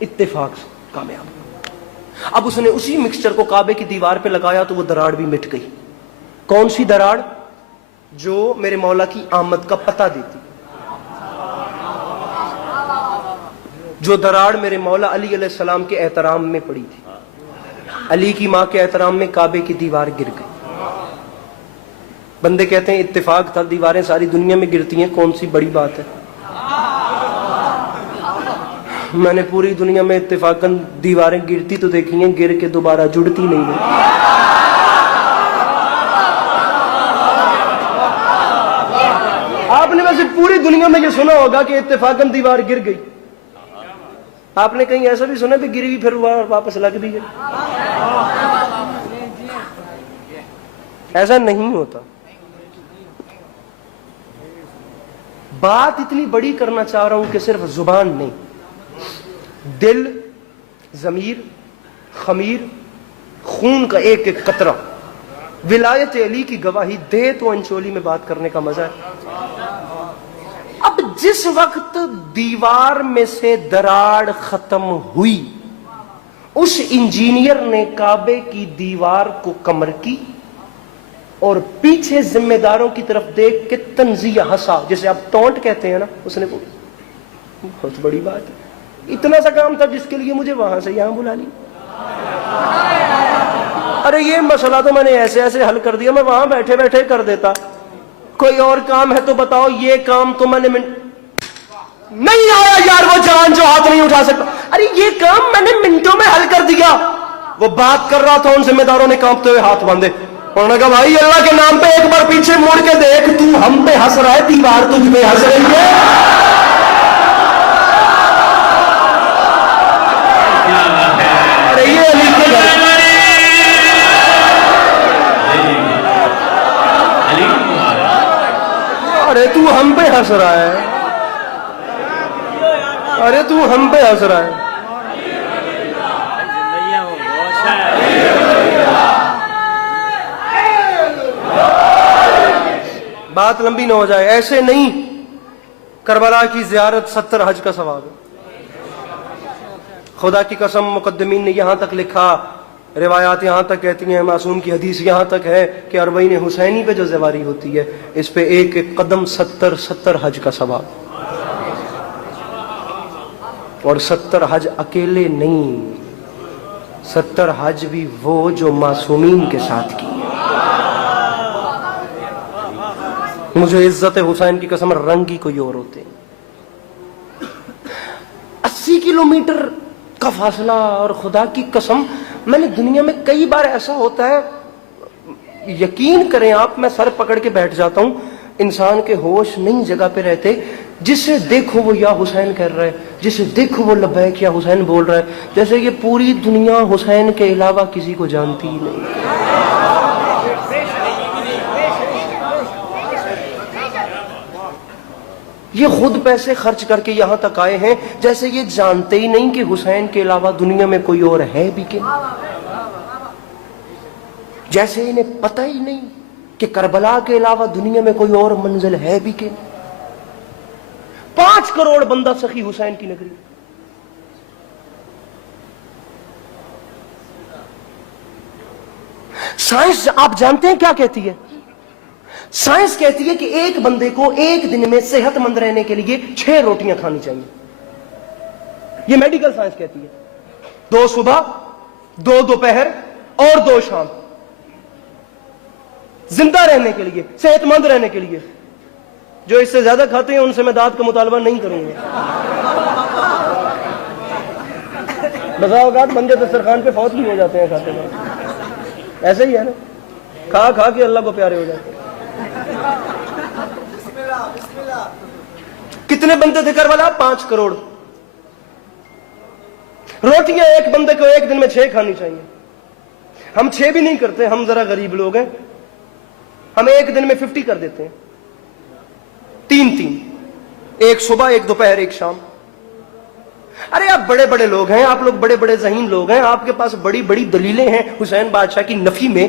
اتفاق سے کامیاب. اب اس نے اسی مکسچر کو کعبے کی دیوار پہ لگایا تو وہ دراڑ بھی مٹ گئی. کون سی دراڑ؟ جو میرے مولا کی آمد کا پتہ دیتی. جو دراڑ میرے مولا علی علیہ السلام کے احترام میں پڑی تھی. علی کی ماں کے احترام میں کعبے کی دیوار گر گئی. بندے کہتے ہیں اتفاق تھا، دیواریں ساری دنیا میں گرتی ہیں، کون سی بڑی بات ہے. میں نے پوری دنیا میں اتفاقاً دیواریں گرتی تو دیکھی ہیں، گر کے دوبارہ جڑتی نہیں ہیں. آپ نے ویسے پوری دنیا میں یہ سنا ہوگا کہ اتفاقاً دیوار گر گئی. آپ نے کہیں ایسا بھی سنا کہ گری پھر واپس لگ بھی گئی؟ ایسا نہیں ہوتا. بات اتنی بڑی کرنا چاہ رہا ہوں کہ صرف زبان نہیں، دل، ضمیر، خمیر، خون کا ایک ایک قطرہ ولایت علی کی گواہی دے تو انچولی میں بات کرنے کا مزہ ہے. اب جس وقت دیوار میں سے دراڑ ختم ہوئی، اس انجینئر نے کعبے کی دیوار کو کمر کی اور پیچھے ذمہ داروں کی طرف دیکھ کے تنزیہ ہنسا، جسے آپ ٹونٹ کہتے ہیں نا. اس نے بہت بڑی بات ہے، اتنا سا کام تھا جس کے لیے مجھے وہاں سے یہاں بلا لی. ارے یہ مسئلہ تو میں نے ایسے ایسے حل کر دیا، میں وہاں بیٹھے بیٹھے کر دیتا. کوئی اور کام ہے تو بتاؤ. یہ کام تو میں نے نہیں آیا یار وہ جوان جو ہاتھ نہیں اٹھا سکتا. ارے یہ کام میں نے منٹوں میں حل کر دیا. وہ بات کر رہا تھا، ان ذمہ داروں نے کانپتے ہوئے ہاتھ باندھے. انہوں نے کہا بھائی اللہ کے نام پہ ایک بار پیچھے مڑ کے دیکھ، تو ہم پہ ہنس رہا ہے، دیوار تجھ پہ ہنس رہی ہے. ارے یہ علی کے گھر، ارے تو ہم پہ ہنس رہا ہے، ارے تو ہم پہ ہنس رہا ہے. بات لمبی نہ ہو جائے. ایسے نہیں، کربلا کی زیارت 70 حج کا ثواب ہے. خدا کی قسم مقدمین نے یہاں تک لکھا، روایات یہاں تک کہتی ہیں، معصوم کی حدیث یہاں تک ہے کہ اربعین حسینی پہ جو زیواری ہوتی ہے اس پہ ایک ایک قدم 70 حج کا ثواب. اور 70 حج اکیلے نہیں، 70 حج بھی وہ جو معصومین کے ساتھ کی. مجھے عزت حسین کی قسم رنگ ہی کوئی اور ہوتے ہیں. 80 کلومیٹر کا فاصلہ، اور خدا کی قسم میں نے دنیا میں کئی بار ایسا ہوتا ہے، یقین کریں آپ، میں سر پکڑ کے بیٹھ جاتا ہوں، انسان کے ہوش نہیں جگہ پہ رہتے. جسے دیکھو وہ یا حسین کہہ رہا ہے، جسے دیکھو وہ لبیک یا حسین بول رہا ہے، جیسے یہ پوری دنیا حسین کے علاوہ کسی کو جانتی ہی نہیں. یہ خود پیسے خرچ کر کے یہاں تک آئے ہیں، جیسے یہ جانتے ہی نہیں کہ حسین کے علاوہ دنیا میں کوئی اور ہے بھی کہ، جیسے انہیں پتہ ہی نہیں کہ کربلا کے علاوہ دنیا میں کوئی اور منزل ہے بھی کہ. 5 کروڑ بندہ سخی حسین کی نگری. سائنس آپ جانتے ہیں کیا کہتی ہے؟ سائنس کہتی ہے کہ ایک بندے کو ایک دن میں صحت مند رہنے کے لیے 6 روٹیاں کھانی چاہیے. یہ میڈیکل سائنس کہتی ہے. 2 صبح، 2 دوپہر اور 2 شام، زندہ رہنے کے لیے، صحت مند رہنے کے لیے. جو اس سے زیادہ کھاتے ہیں ان سے میں داد کا مطالبہ نہیں کروں گا. بسا اوقات بندے دسترخوان پہ فوت بھی ہو جاتے ہیں کھاتے ہیں. ایسے ہی ہے نا، کھا کھا کے اللہ کو پیارے ہو جاتے ہیں. کتنے بندے تھے کربلا؟ 5 کروڑ. روٹیاں ایک بندے کو ایک دن میں 6 کھانی چاہیے. ہم 6 بھی نہیں کرتے، ہم ذرا غریب لوگ ہیں. ہم ایک دن میں 50 کر دیتے ہیں. 3 ایک صبح، ایک دوپہر، ایک شام. ارے آپ بڑے بڑے لوگ ہیں، آپ لوگ بڑے بڑے ذہین لوگ ہیں، آپ کے پاس بڑی بڑی دلیلیں ہیں حسین بادشاہ کی نفی میں.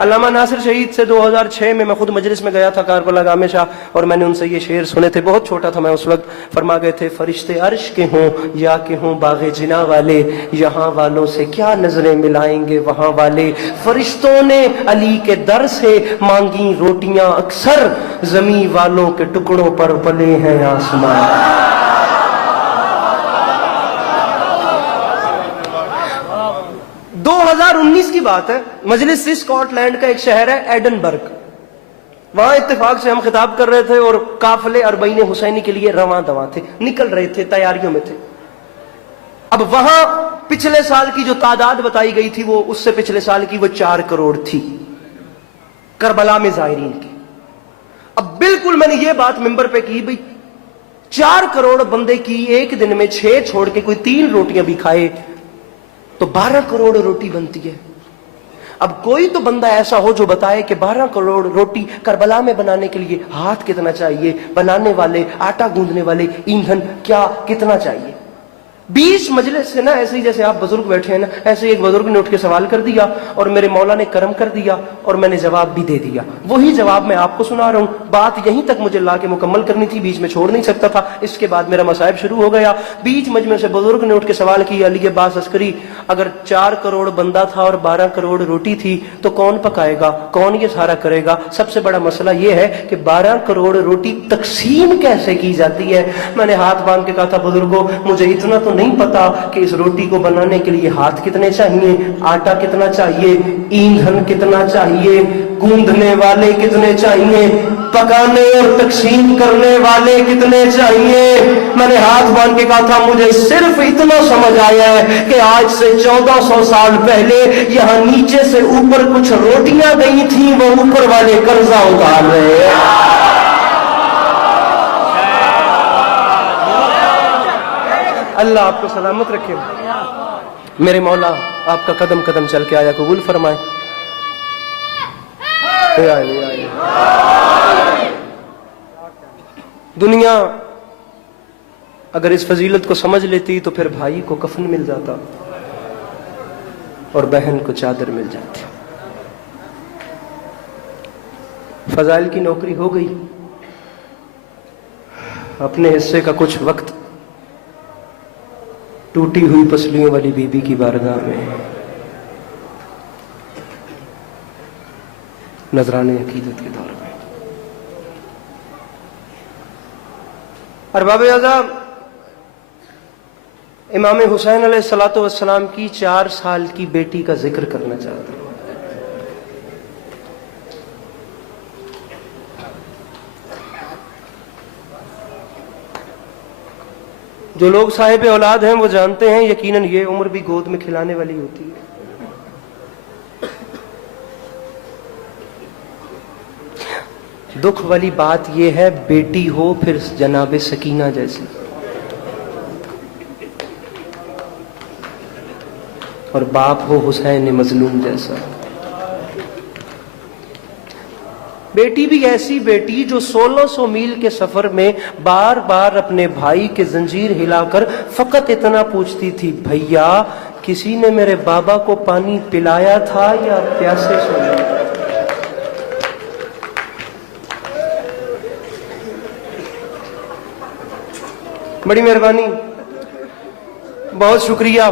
علامہ ناصر شہید سے 2006 میں خود مجلس میں گیا تھا کاربلا گامے شاہ، اور میں نے ان سے یہ شعر سنے تھے، بہت چھوٹا تھا میں اس وقت. فرما گئے تھے فرشتے عرش کے ہوں یا کہ ہوں باغ جنا والے، یہاں والوں سے کیا نظریں ملائیں گے وہاں والے. فرشتوں نے علی کے در سے مانگی روٹیاں اکثر، زمین والوں کے ٹکڑوں پر پلے ہیں آسمان. 2019 کی بات ہے، مجلس سے اسکاٹ لینڈ کا ایک شہر ہے ایڈنبرگ، وہاں اتفاق سے ہم خطاب کر رہے تھے اور قافلے اربعین حسینی کے لیے رواں دواں تھے، نکل رہے تھے، تیاریوں میں تھے. اب وہاں پچھلے سال کی جو تعداد بتائی گئی تھی وہ اس سے پچھلے سال کی وہ 4 کروڑ تھی کربلا میں زائرین کی. اب بالکل میں نے یہ بات ممبر پہ کی، بھئی 4 کروڑ بندے کی ایک دن میں 6 چھوڑ کے کوئی 3 روٹیاں بھی کھائے تو 12 کروڑ روٹی بنتی ہے. اب کوئی تو بندہ ایسا ہو جو بتائے کہ 12 کروڑ روٹی کربلا میں بنانے کے لیے ہاتھ کتنا چاہیے، بنانے والے، آٹا گوندنے والے، ایندھن کیا کتنا چاہیے. 20 مجلس سے نا ایسے ہی جیسے آپ بزرگ بیٹھے ہیں نا، ایسے ایک بزرگ نے اٹھ کے سوال کر دیا اور میرے مولا نے کرم کر دیا اور میں نے جواب بھی دے دیا. وہی جواب میں آپ کو سنا رہا ہوں. بات یہیں تک مجھے لا کے مکمل کرنی تھی، بیچ میں چھوڑ نہیں سکتا تھا. اس کے بعد میرا مصائب شروع ہو گیا. بیچ مجمع سے بزرگ نے اٹھ کے سوال کیا، علی عباس عسکری اگر 4 کروڑ بندہ تھا اور 12 کروڑ روٹی تھی تو کون پکائے گا، کون یہ سارا کرے گا؟ سب سے بڑا مسئلہ یہ ہے کہ 12 کروڑ روٹی تقسیم کیسے کی جاتی ہے. میں نے ہاتھ باندھ کے کہا تھا بزرگوں مجھے اتنا تو نہیں پتا کہ اس روٹی کو بنانے کے لیے ہاتھ کتنے چاہیے، آٹا کتنا چاہیے، ایندھن کتنا چاہیے، گوندنے والے کتنے چاہیے، پکانے اور تقسیم کرنے والے کتنے چاہیے. میں نے ہاتھ باندھ کے کہا تھا مجھے صرف اتنا سمجھ آیا ہے کہ آج سے 1400 سال پہلے یہاں نیچے سے اوپر کچھ روٹیاں گئی تھیں، وہ اوپر والے قرضہ اتار رہے ہیں. اللہ آپ کو سلامت رکھے. میرے مولا آپ کا قدم قدم چل کے آیا قبول فرمائے. دنیا اگر اس فضیلت کو سمجھ لیتی تو پھر بھائی کو کفن مل جاتا اور بہن کو چادر مل جاتی. فضائل کی نوکری ہو گئی، اپنے حصے کا کچھ وقت ٹوٹی ہوئی پسلیوں والی بی بی کی بارگاہ میں نذرانے عقیدت کے دور میں. ارباب اعظم امام حسین علیہ الصلوۃ والسلام کی 4 سال کی بیٹی کا ذکر کرنا چاہتا ہوں. جو لوگ صاحب اولاد ہیں وہ جانتے ہیں یقیناً یہ عمر بھی گود میں کھلانے والی ہوتی ہے. دکھ والی بات یہ ہے بیٹی ہو پھر جناب سکینہ جیسی، اور باپ ہو حسین مظلوم جیسا. بیٹی بھی ایسی بیٹی جو 1600 میل کے سفر میں بار بار اپنے بھائی کے زنجیر ہلا کر فقط اتنا پوچھتی تھی بھیا کسی نے میرے بابا کو پانی پلایا تھا یا پیاسے سوئے. بڑی مہربانی، بہت شکریہ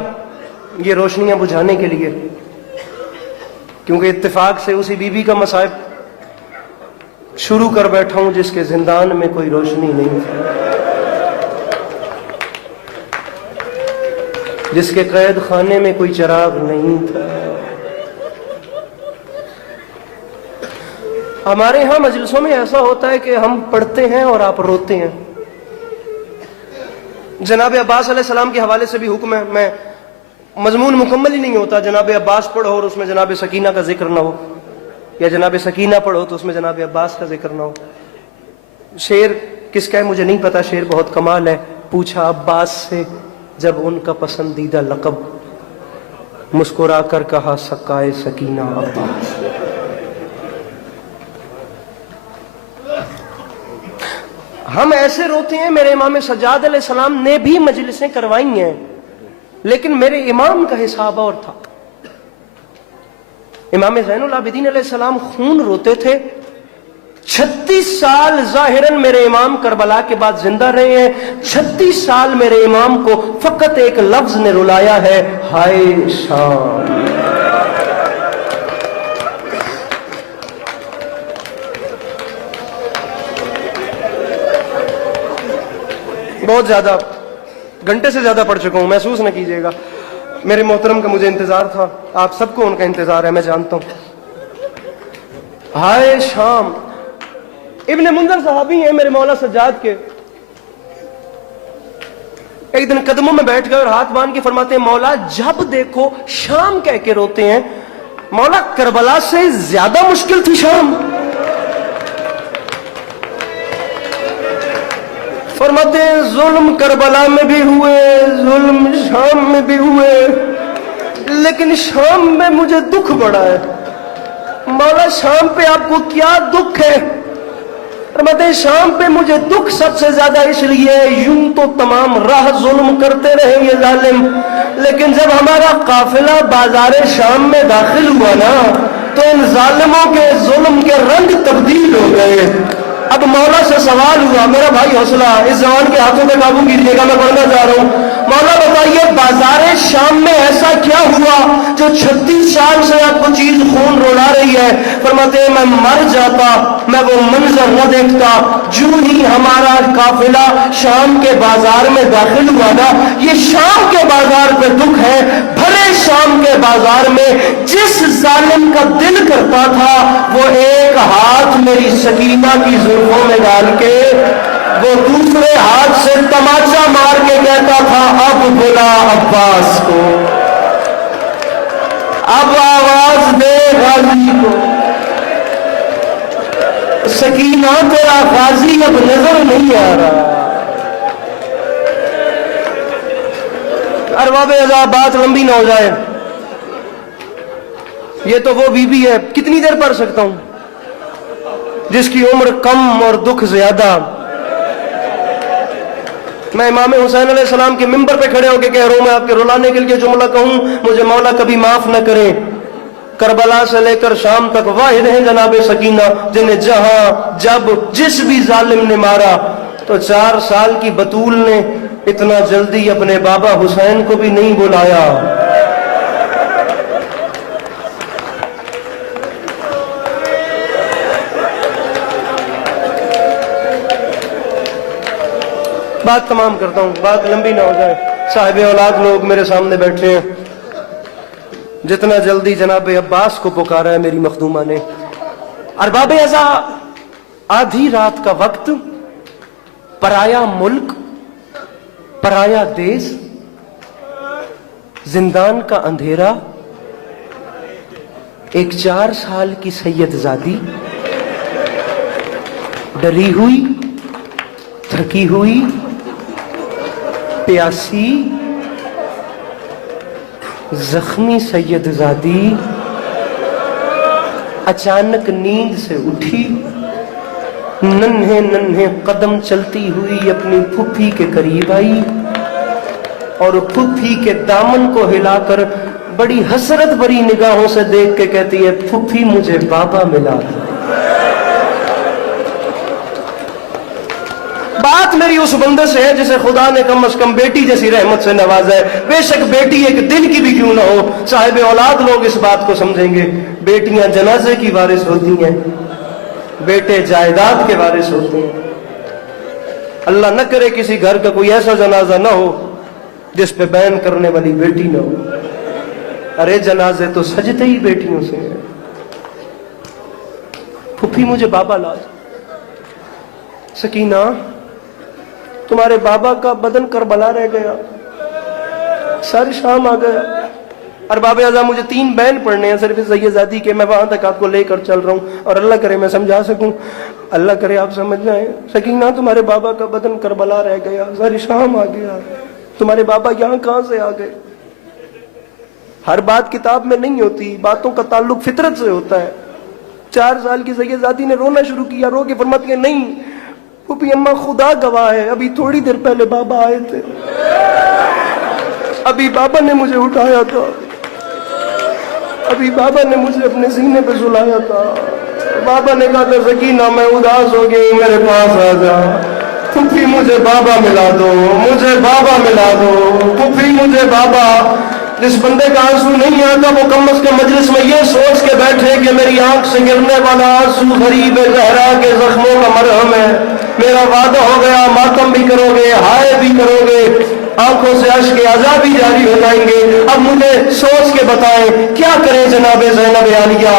یہ روشنیاں بجھانے کے لیے، کیونکہ اتفاق سے اسی بی بی کا مصائب شروع کر بیٹھا ہوں جس کے زندان میں کوئی روشنی نہیں تھی، جس کے قید خانے میں کوئی چراغ نہیں تھا. ہمارے ہاں مجلسوں میں ایسا ہوتا ہے کہ ہم پڑھتے ہیں اور آپ روتے ہیں. جناب عباس علیہ السلام کے حوالے سے بھی حکم ہے، میں مضمون مکمل ہی نہیں ہوتا، جناب عباس پڑھو اور اس میں جناب سکینہ کا ذکر نہ ہو، یا جناب سکینہ پڑھو تو اس میں جناب عباس کا ذکر نہ ہو. شعر کس کا ہے مجھے نہیں پتا، شعر بہت کمال ہے. پوچھا عباس سے جب ان کا پسندیدہ لقب، مسکرا کر کہا سقائے سکینہ عباس. ہم ایسے روتے ہیں. میرے امام سجاد علیہ السلام نے بھی مجلسیں کروائی ہیں، لیکن میرے امام کا حساب اور تھا. امام زین العابدین علیہ السلام خون روتے تھے. 36 سال ظاہراً میرے امام کربلا کے بعد زندہ رہے ہیں. 36 سال میرے امام کو فقط ایک لفظ نے رلایا ہے, ہائے شام. بہت زیادہ, گھنٹے سے زیادہ پڑھ چکا ہوں, محسوس نہ کیجیے گا. میرے محترم کا مجھے انتظار تھا, آپ سب کو ان کا انتظار ہے, میں جانتا ہوں. ہائے شام. ابن منذر صحابی ہیں میرے مولا سجاد کے. ایک دن قدموں میں بیٹھ گئے اور ہاتھ باندھ کے فرماتے ہیں, مولا جب دیکھو شام کہہ کے روتے ہیں. مولا کربلا سے زیادہ مشکل تھی شام. فرماتے ہیں ظلم کربلا میں بھی ہوئے, ظلم شام میں بھی ہوئے, لیکن شام میں مجھے دکھ بڑا ہے. مولا شام پہ آپ کو کیا دکھ ہے؟ فرماتے ہیں شام پہ مجھے دکھ سب سے زیادہ اس لیے, یوں تو تمام راہ ظلم کرتے رہے یہ ظالم, لیکن جب ہمارا قافلہ بازار شام میں داخل ہوا نا تو ان ظالموں کے ظلم کے رنگ تبدیل ہو گئے. اب مولا سے سوال ہوا, میرا بھائی حوصلہ, اس زبان کے ہاتھوں پہ قابو کیجیے گا, میں پڑھنا چاہ رہا ہوں. مولا بتائیے بازار شام میں ایسا کیا ہوا جو 36 سال سے آپ کو چیز خون رولا رہی ہے؟ فرماتے ہیں میں مر جاتا, میں وہ منظر نہ دیکھتا. جو ہی ہمارا قافلہ شام کے بازار میں داخل ہوا نا, یہ شام کے بازار پہ دکھ ہے. بھلے شام کے بازار میں جس ظالم کا دل کرتا تھا وہ ایک ہاتھ میری سکینہ کی زلفوں میں ڈال کے وہ دوسرے ہاتھ سے تماچا مار کے کہتا تھا, اب بلا عباس کو, اب آواز دے غازی کو. سکینہ تیرا غازی اب نظر نہیں آ رہا. ارباب عذاب, بات لمبی نہ ہو جائے, یہ تو وہ بی بی ہے, کتنی دیر پڑھ سکتا ہوں, جس کی عمر کم اور دکھ زیادہ. میں امام حسین علیہ السلام کے ممبر پہ کھڑے ہو کے کہہ رہا ہوں, میں آپ کے رلانے کے لیے جملہ کہوں, مجھے مولا کبھی معاف نہ کرے. کربلا سے لے کر شام تک واحد ہیں جناب سکینہ, جنہیں جہاں جب جس بھی ظالم نے مارا تو 4 سال کی بطول نے اتنا جلدی اپنے بابا حسین کو بھی نہیں بلایا. بات تمام کرتا ہوں, بات لمبی نہ ہو جائے. صاحب اولاد لوگ میرے سامنے بیٹھے ہیں, جتنا جلدی جناب عباس کو پکارا ہے میری مخدومہ نے. ارباب ازا, آدھی رات کا وقت, پرایا ملک, پرایا دیس, زندان کا اندھیرا, ایک 4 سال کی سید زادی ڈری ہوئی, تھکی ہوئی, پیاسی, زخمی سید زادی اچانک نیند سے اٹھی, ننھے ننھے قدم چلتی ہوئی اپنی پھپھی کے قریب آئی اور پھپھی کے دامن کو ہلا کر بڑی حسرت بھری نگاہوں سے دیکھ کے کہتی ہے, پھپھی مجھے بابا ملا. بات میری اس بندے سے ہے جسے خدا نے کم از کم بیٹی جیسی رحمت سے نوازا ہے. بے شک بیٹی ایک دن کی بھی کیوں نہ ہو, صاحب اولاد لوگ اس بات کو سمجھیں گے. بیٹیاں جنازے کی وارث ہوتی ہیں, بیٹے جائیداد کے وارث ہوتے ہیں. اللہ نہ کرے کسی گھر کا کوئی ایسا جنازہ نہ ہو جس پہ بین کرنے والی بیٹی نہ ہو. ارے جنازے تو سجتے ہی بیٹیوں سے ہیں. پھپھی مجھے بابا لا. سکینہ, تمہارے بابا کا بدن کربلا رہ گیا, ساری شام آ گیا. ارباب اعظم, مجھے 3 بین پڑھنے ہیں صرف سید زادی کے, میں وہاں تک آپ کو لے کر چل رہا ہوں اور اللہ کرے میں سمجھا سکوں, اللہ کرے آپ سمجھ جائیں. سکینہ, تمہارے بابا کا بدن کربلا رہ گیا, ساری شام آ گیا. تمہارے بابا یہاں کہاں سے آ گئے؟ ہر بات کتاب میں نہیں ہوتی, باتوں کا تعلق فطرت سے ہوتا ہے. 4 سال کی سید زادی نے رونا شروع کیا, رو کے فرماتی ہے, نہیں پھوپھی اماں خدا گواہ ہے, ابھی تھوڑی دیر پہلے بابا آئے تھے, ابھی بابا نے مجھے اٹھایا تھا. ابھی بابا نے مجھے اپنے سینے پہ سلایا تھا. بابا نے کہا تھا سکینہ میں اداس ہو گئی ہوں, میرے پاس آ جا. پھوپھی مجھے بابا ملا دو, مجھے بابا ملا دو, پھوپھی مجھے بابا. جس بندے کا آنسو نہیں آتا وہ کم از کم مجلس میں یہ سوچ کے بیٹھے کہ میری آنکھ سے گرنے والا آنسو غریب زہرا کے زخموں کا مرہم ہے. میرا وعدہ ہو گیا, ماتم بھی کرو گے, ہائے بھی کرو گے, آنکھوں سے اشک عذاب بھی جاری ہو جائیں گے. اب مجھے سوچ کے بتائیں کیا کریں جناب زینب عالیہ.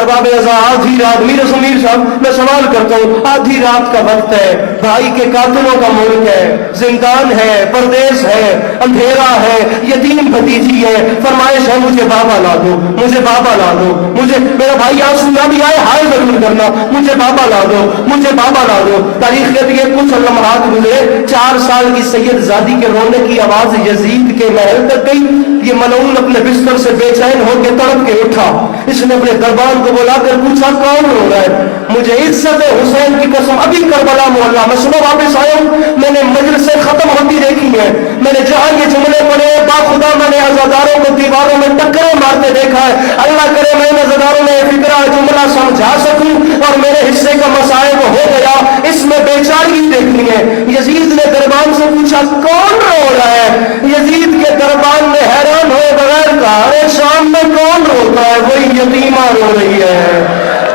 ارباب ازا آدھی رات, میر سمیر صاحب میں سوال کرتا ہوں, آدھی رات کا وقت ہے, بھائی کے قاتلوں کا ملک ہے, زندان ہے, پردیس ہے, اندھیرا ہے, یتیم بھتیجی ہے, فرمائش ہے مجھے بابا لا دو, مجھے بابا لا دو, مجھے میرا بھائی آنسو نہ بھی آئے ہائے ضرور کرنا, مجھے بابا لا دو, مجھے بابا لا دو. تاریخ کہتی ہے کچھ لمحات گزرے, 4 سال کی سید زادی کے رونے کی آواز یزید کے محل تک گئی. یہ ملعون اپنے بستر سے بے چین ہو کے تڑپ کے اٹھا. اس نے اپنے دربان کو بلا کر پوچھا کون رو رہا ہے. مجھے عزت حسین کی قسم ابھی کربلا محلہ میں صبح واپس آیا ہوں, میں نے مجلسیں ختم ہوتی دیکھی ہیں, میں نے جہاں یہ جملے پڑھے باخدا میں نے عزاداروں کو دیواروں میں ٹکریں مارتے دیکھا ہے. اللہ کرے میں عزاداروں میں فکرہ جملہ سمجھا سکوں اور میرے حصے کا مسائب ہو گیا. اس میں بیچارگی دیکھنی ہے. یزید نے دربان سے پوچھا کون رو رہا ہے. یزید کے دربان نے حیران ہوئے بغیر کہا ارے شام میں کون روتا ہے, وہی یتیمہ رو رہی ہے,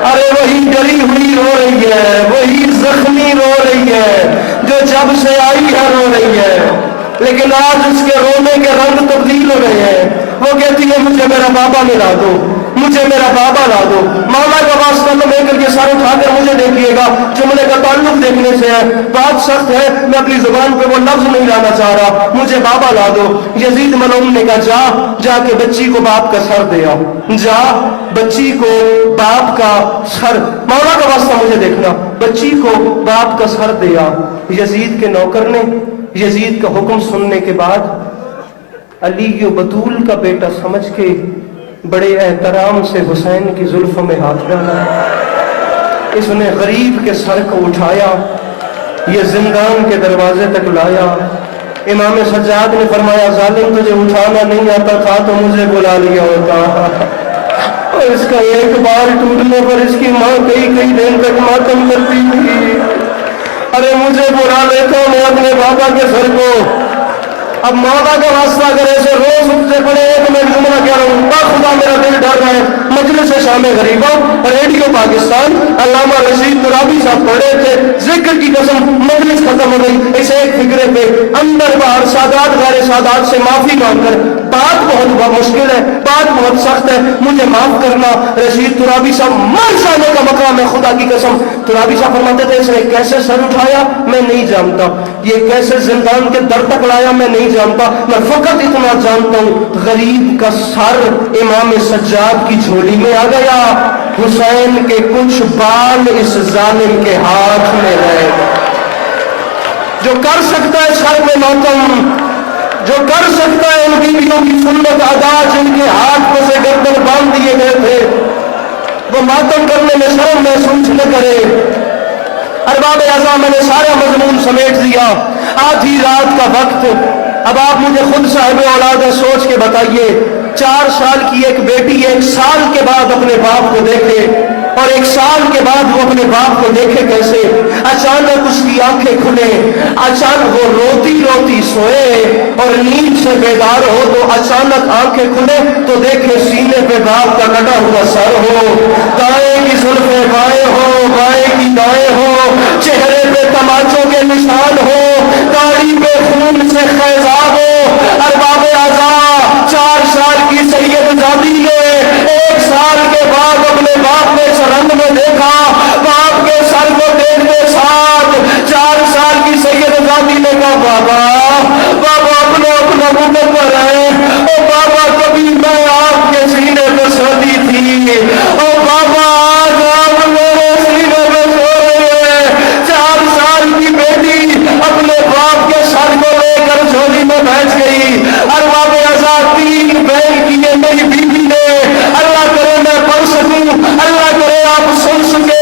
ارے وہی ڈری ہوئی رو رہی ہے, وہی زخمی رو رہی ہے جو جب سے آئی ہے رو رہی ہے. لیکن آج اس کے رونے کے رنگ تبدیل ہو رہے ہیں. وہ کہتی ہے مجھے میرا بابا ملا دو, مجھے میرا بابا لا دو. مولا کا واسطہ تو لے کر کے سر اٹھا کر مجھے دیکھیے گا, جملے کا تعلق دیکھنے سے ہے, بات سخت ہے, میں اپنی زبان پہ وہ لفظ نہیں لانا چاہ رہا, مجھے بابا لا دو. یزید ملعون نے کہا جا کے بچی کو باپ کا سر دے آؤ, جا بچی کو باپ کا سر, مولا کا واسطہ مجھے دیکھنا, بچی کو باپ کا سر دے آ. یزید کے نوکر نے یزید کا حکم سننے کے بعد علی و بطول کا بیٹا سمجھ کے بڑے احترام سے حسین کی زلفوں میں ہاتھ ڈالا. اس نے غریب کے سر کو اٹھایا, یہ زندان کے دروازے تک لایا. امام سجاد نے فرمایا ظالم تجھے اٹھانا نہیں آتا تھا تو مجھے بلا لیا ہوتا. اور اس کا ایک بار ٹوٹنے پر اس کی ماں کئی دن تک ماتم کرتی تھی. ارے مجھے بلا لیتا میں اپنے بابا کے سر کو. اب مولا کا واسطہ اگر ایسے روز اٹھ سے پڑے تو میں جملہ کہہ رہا ہوں خدا میرا دل ڈر رہا ہے. مجلس شام غریبوں ریڈیو پاکستان علامہ رشید ترابی صاحب پڑھ رہے تھے, ذکر کی قسم مجلس ختم ہو گئی. اس ایک فکرے پہ اندر باہر سادات غیر سادات سے معافی مانگ کر, بات بہت مشکل ہے, بات بہت سخت ہے, مجھے معاف کرنا. رشید ترابی صاحب مر جانے کا مقام ہے خدا کی قسم. ترابی صاحب فرماتے تھے اس نے کیسے سر اٹھایا میں نہیں جانتا, یہ کیسے زندان کے در تک لایا میں نہیں جانتا, میں فقط اتنا جانتا ہوں غریب کا سر امام سجاد کی جھولی میں آ گیا. حسین کے کچھ بال اس ظالم کے ہاتھ میں رہے. جو کر سکتا ہے سر میں ماتم, جو کر سکتا ہے ان بیویوں کی سنت ادا جن کے ہاتھ میں سے گردن باندھ دیے گئے تھے, وہ ماتم کرنے میں شرم محسوس نہ کرے. ارباب اعضا میں نے سارا مضمون سمیٹ دیا. آدھی رات کا وقت. اب آپ مجھے خود صاحب اولاد ہے, سوچ کے بتائیے 4 سال کی ایک بیٹی 1 سال کے بعد اپنے باپ کو دیکھے, اور 1 سال کے بعد وہ اپنے باپ کو دیکھے کیسے. اچانک اس کی آنکھیں کھلے, اچانک وہ روتی روتی سوئے اور نیند سے بیدار ہو تو اچانک آنکھیں کھلے تو دیکھے سینے پہ باپ کا کٹا ہوا سر ہو, دائیں کی زلفیں بائیں ہو, بائیں کی دائیں ہو, چہرے پہ تماچوں کے نشان ہو, داڑھی پہ خون سے خیزاب ہو. ارباب اعضا 4 سال کی سید زادی نے 1 سال کے بعد اپنے باپ نے سرنگ میں دیکھا. باپ کے سر کو دیکھتے ساتھ 4 سال کی سید زادی نے کہا بابا اپنا مقدر ہے, او بابا کبھی میں آپ کے سینے پہ سردی تھی, او بابا آج آپ میرے سینے پہ سو رہے ہیں. 4 سال کی بیٹی اپنے باپ کے سر کو لے کر جھولی میں بیٹھ گئی. ارباب اعضا 3 بہن کی یہ میری بیوی نے, اللہ کرے میں پڑھ سکوں, اللہ کرے آپ سن سکے,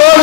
2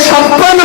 56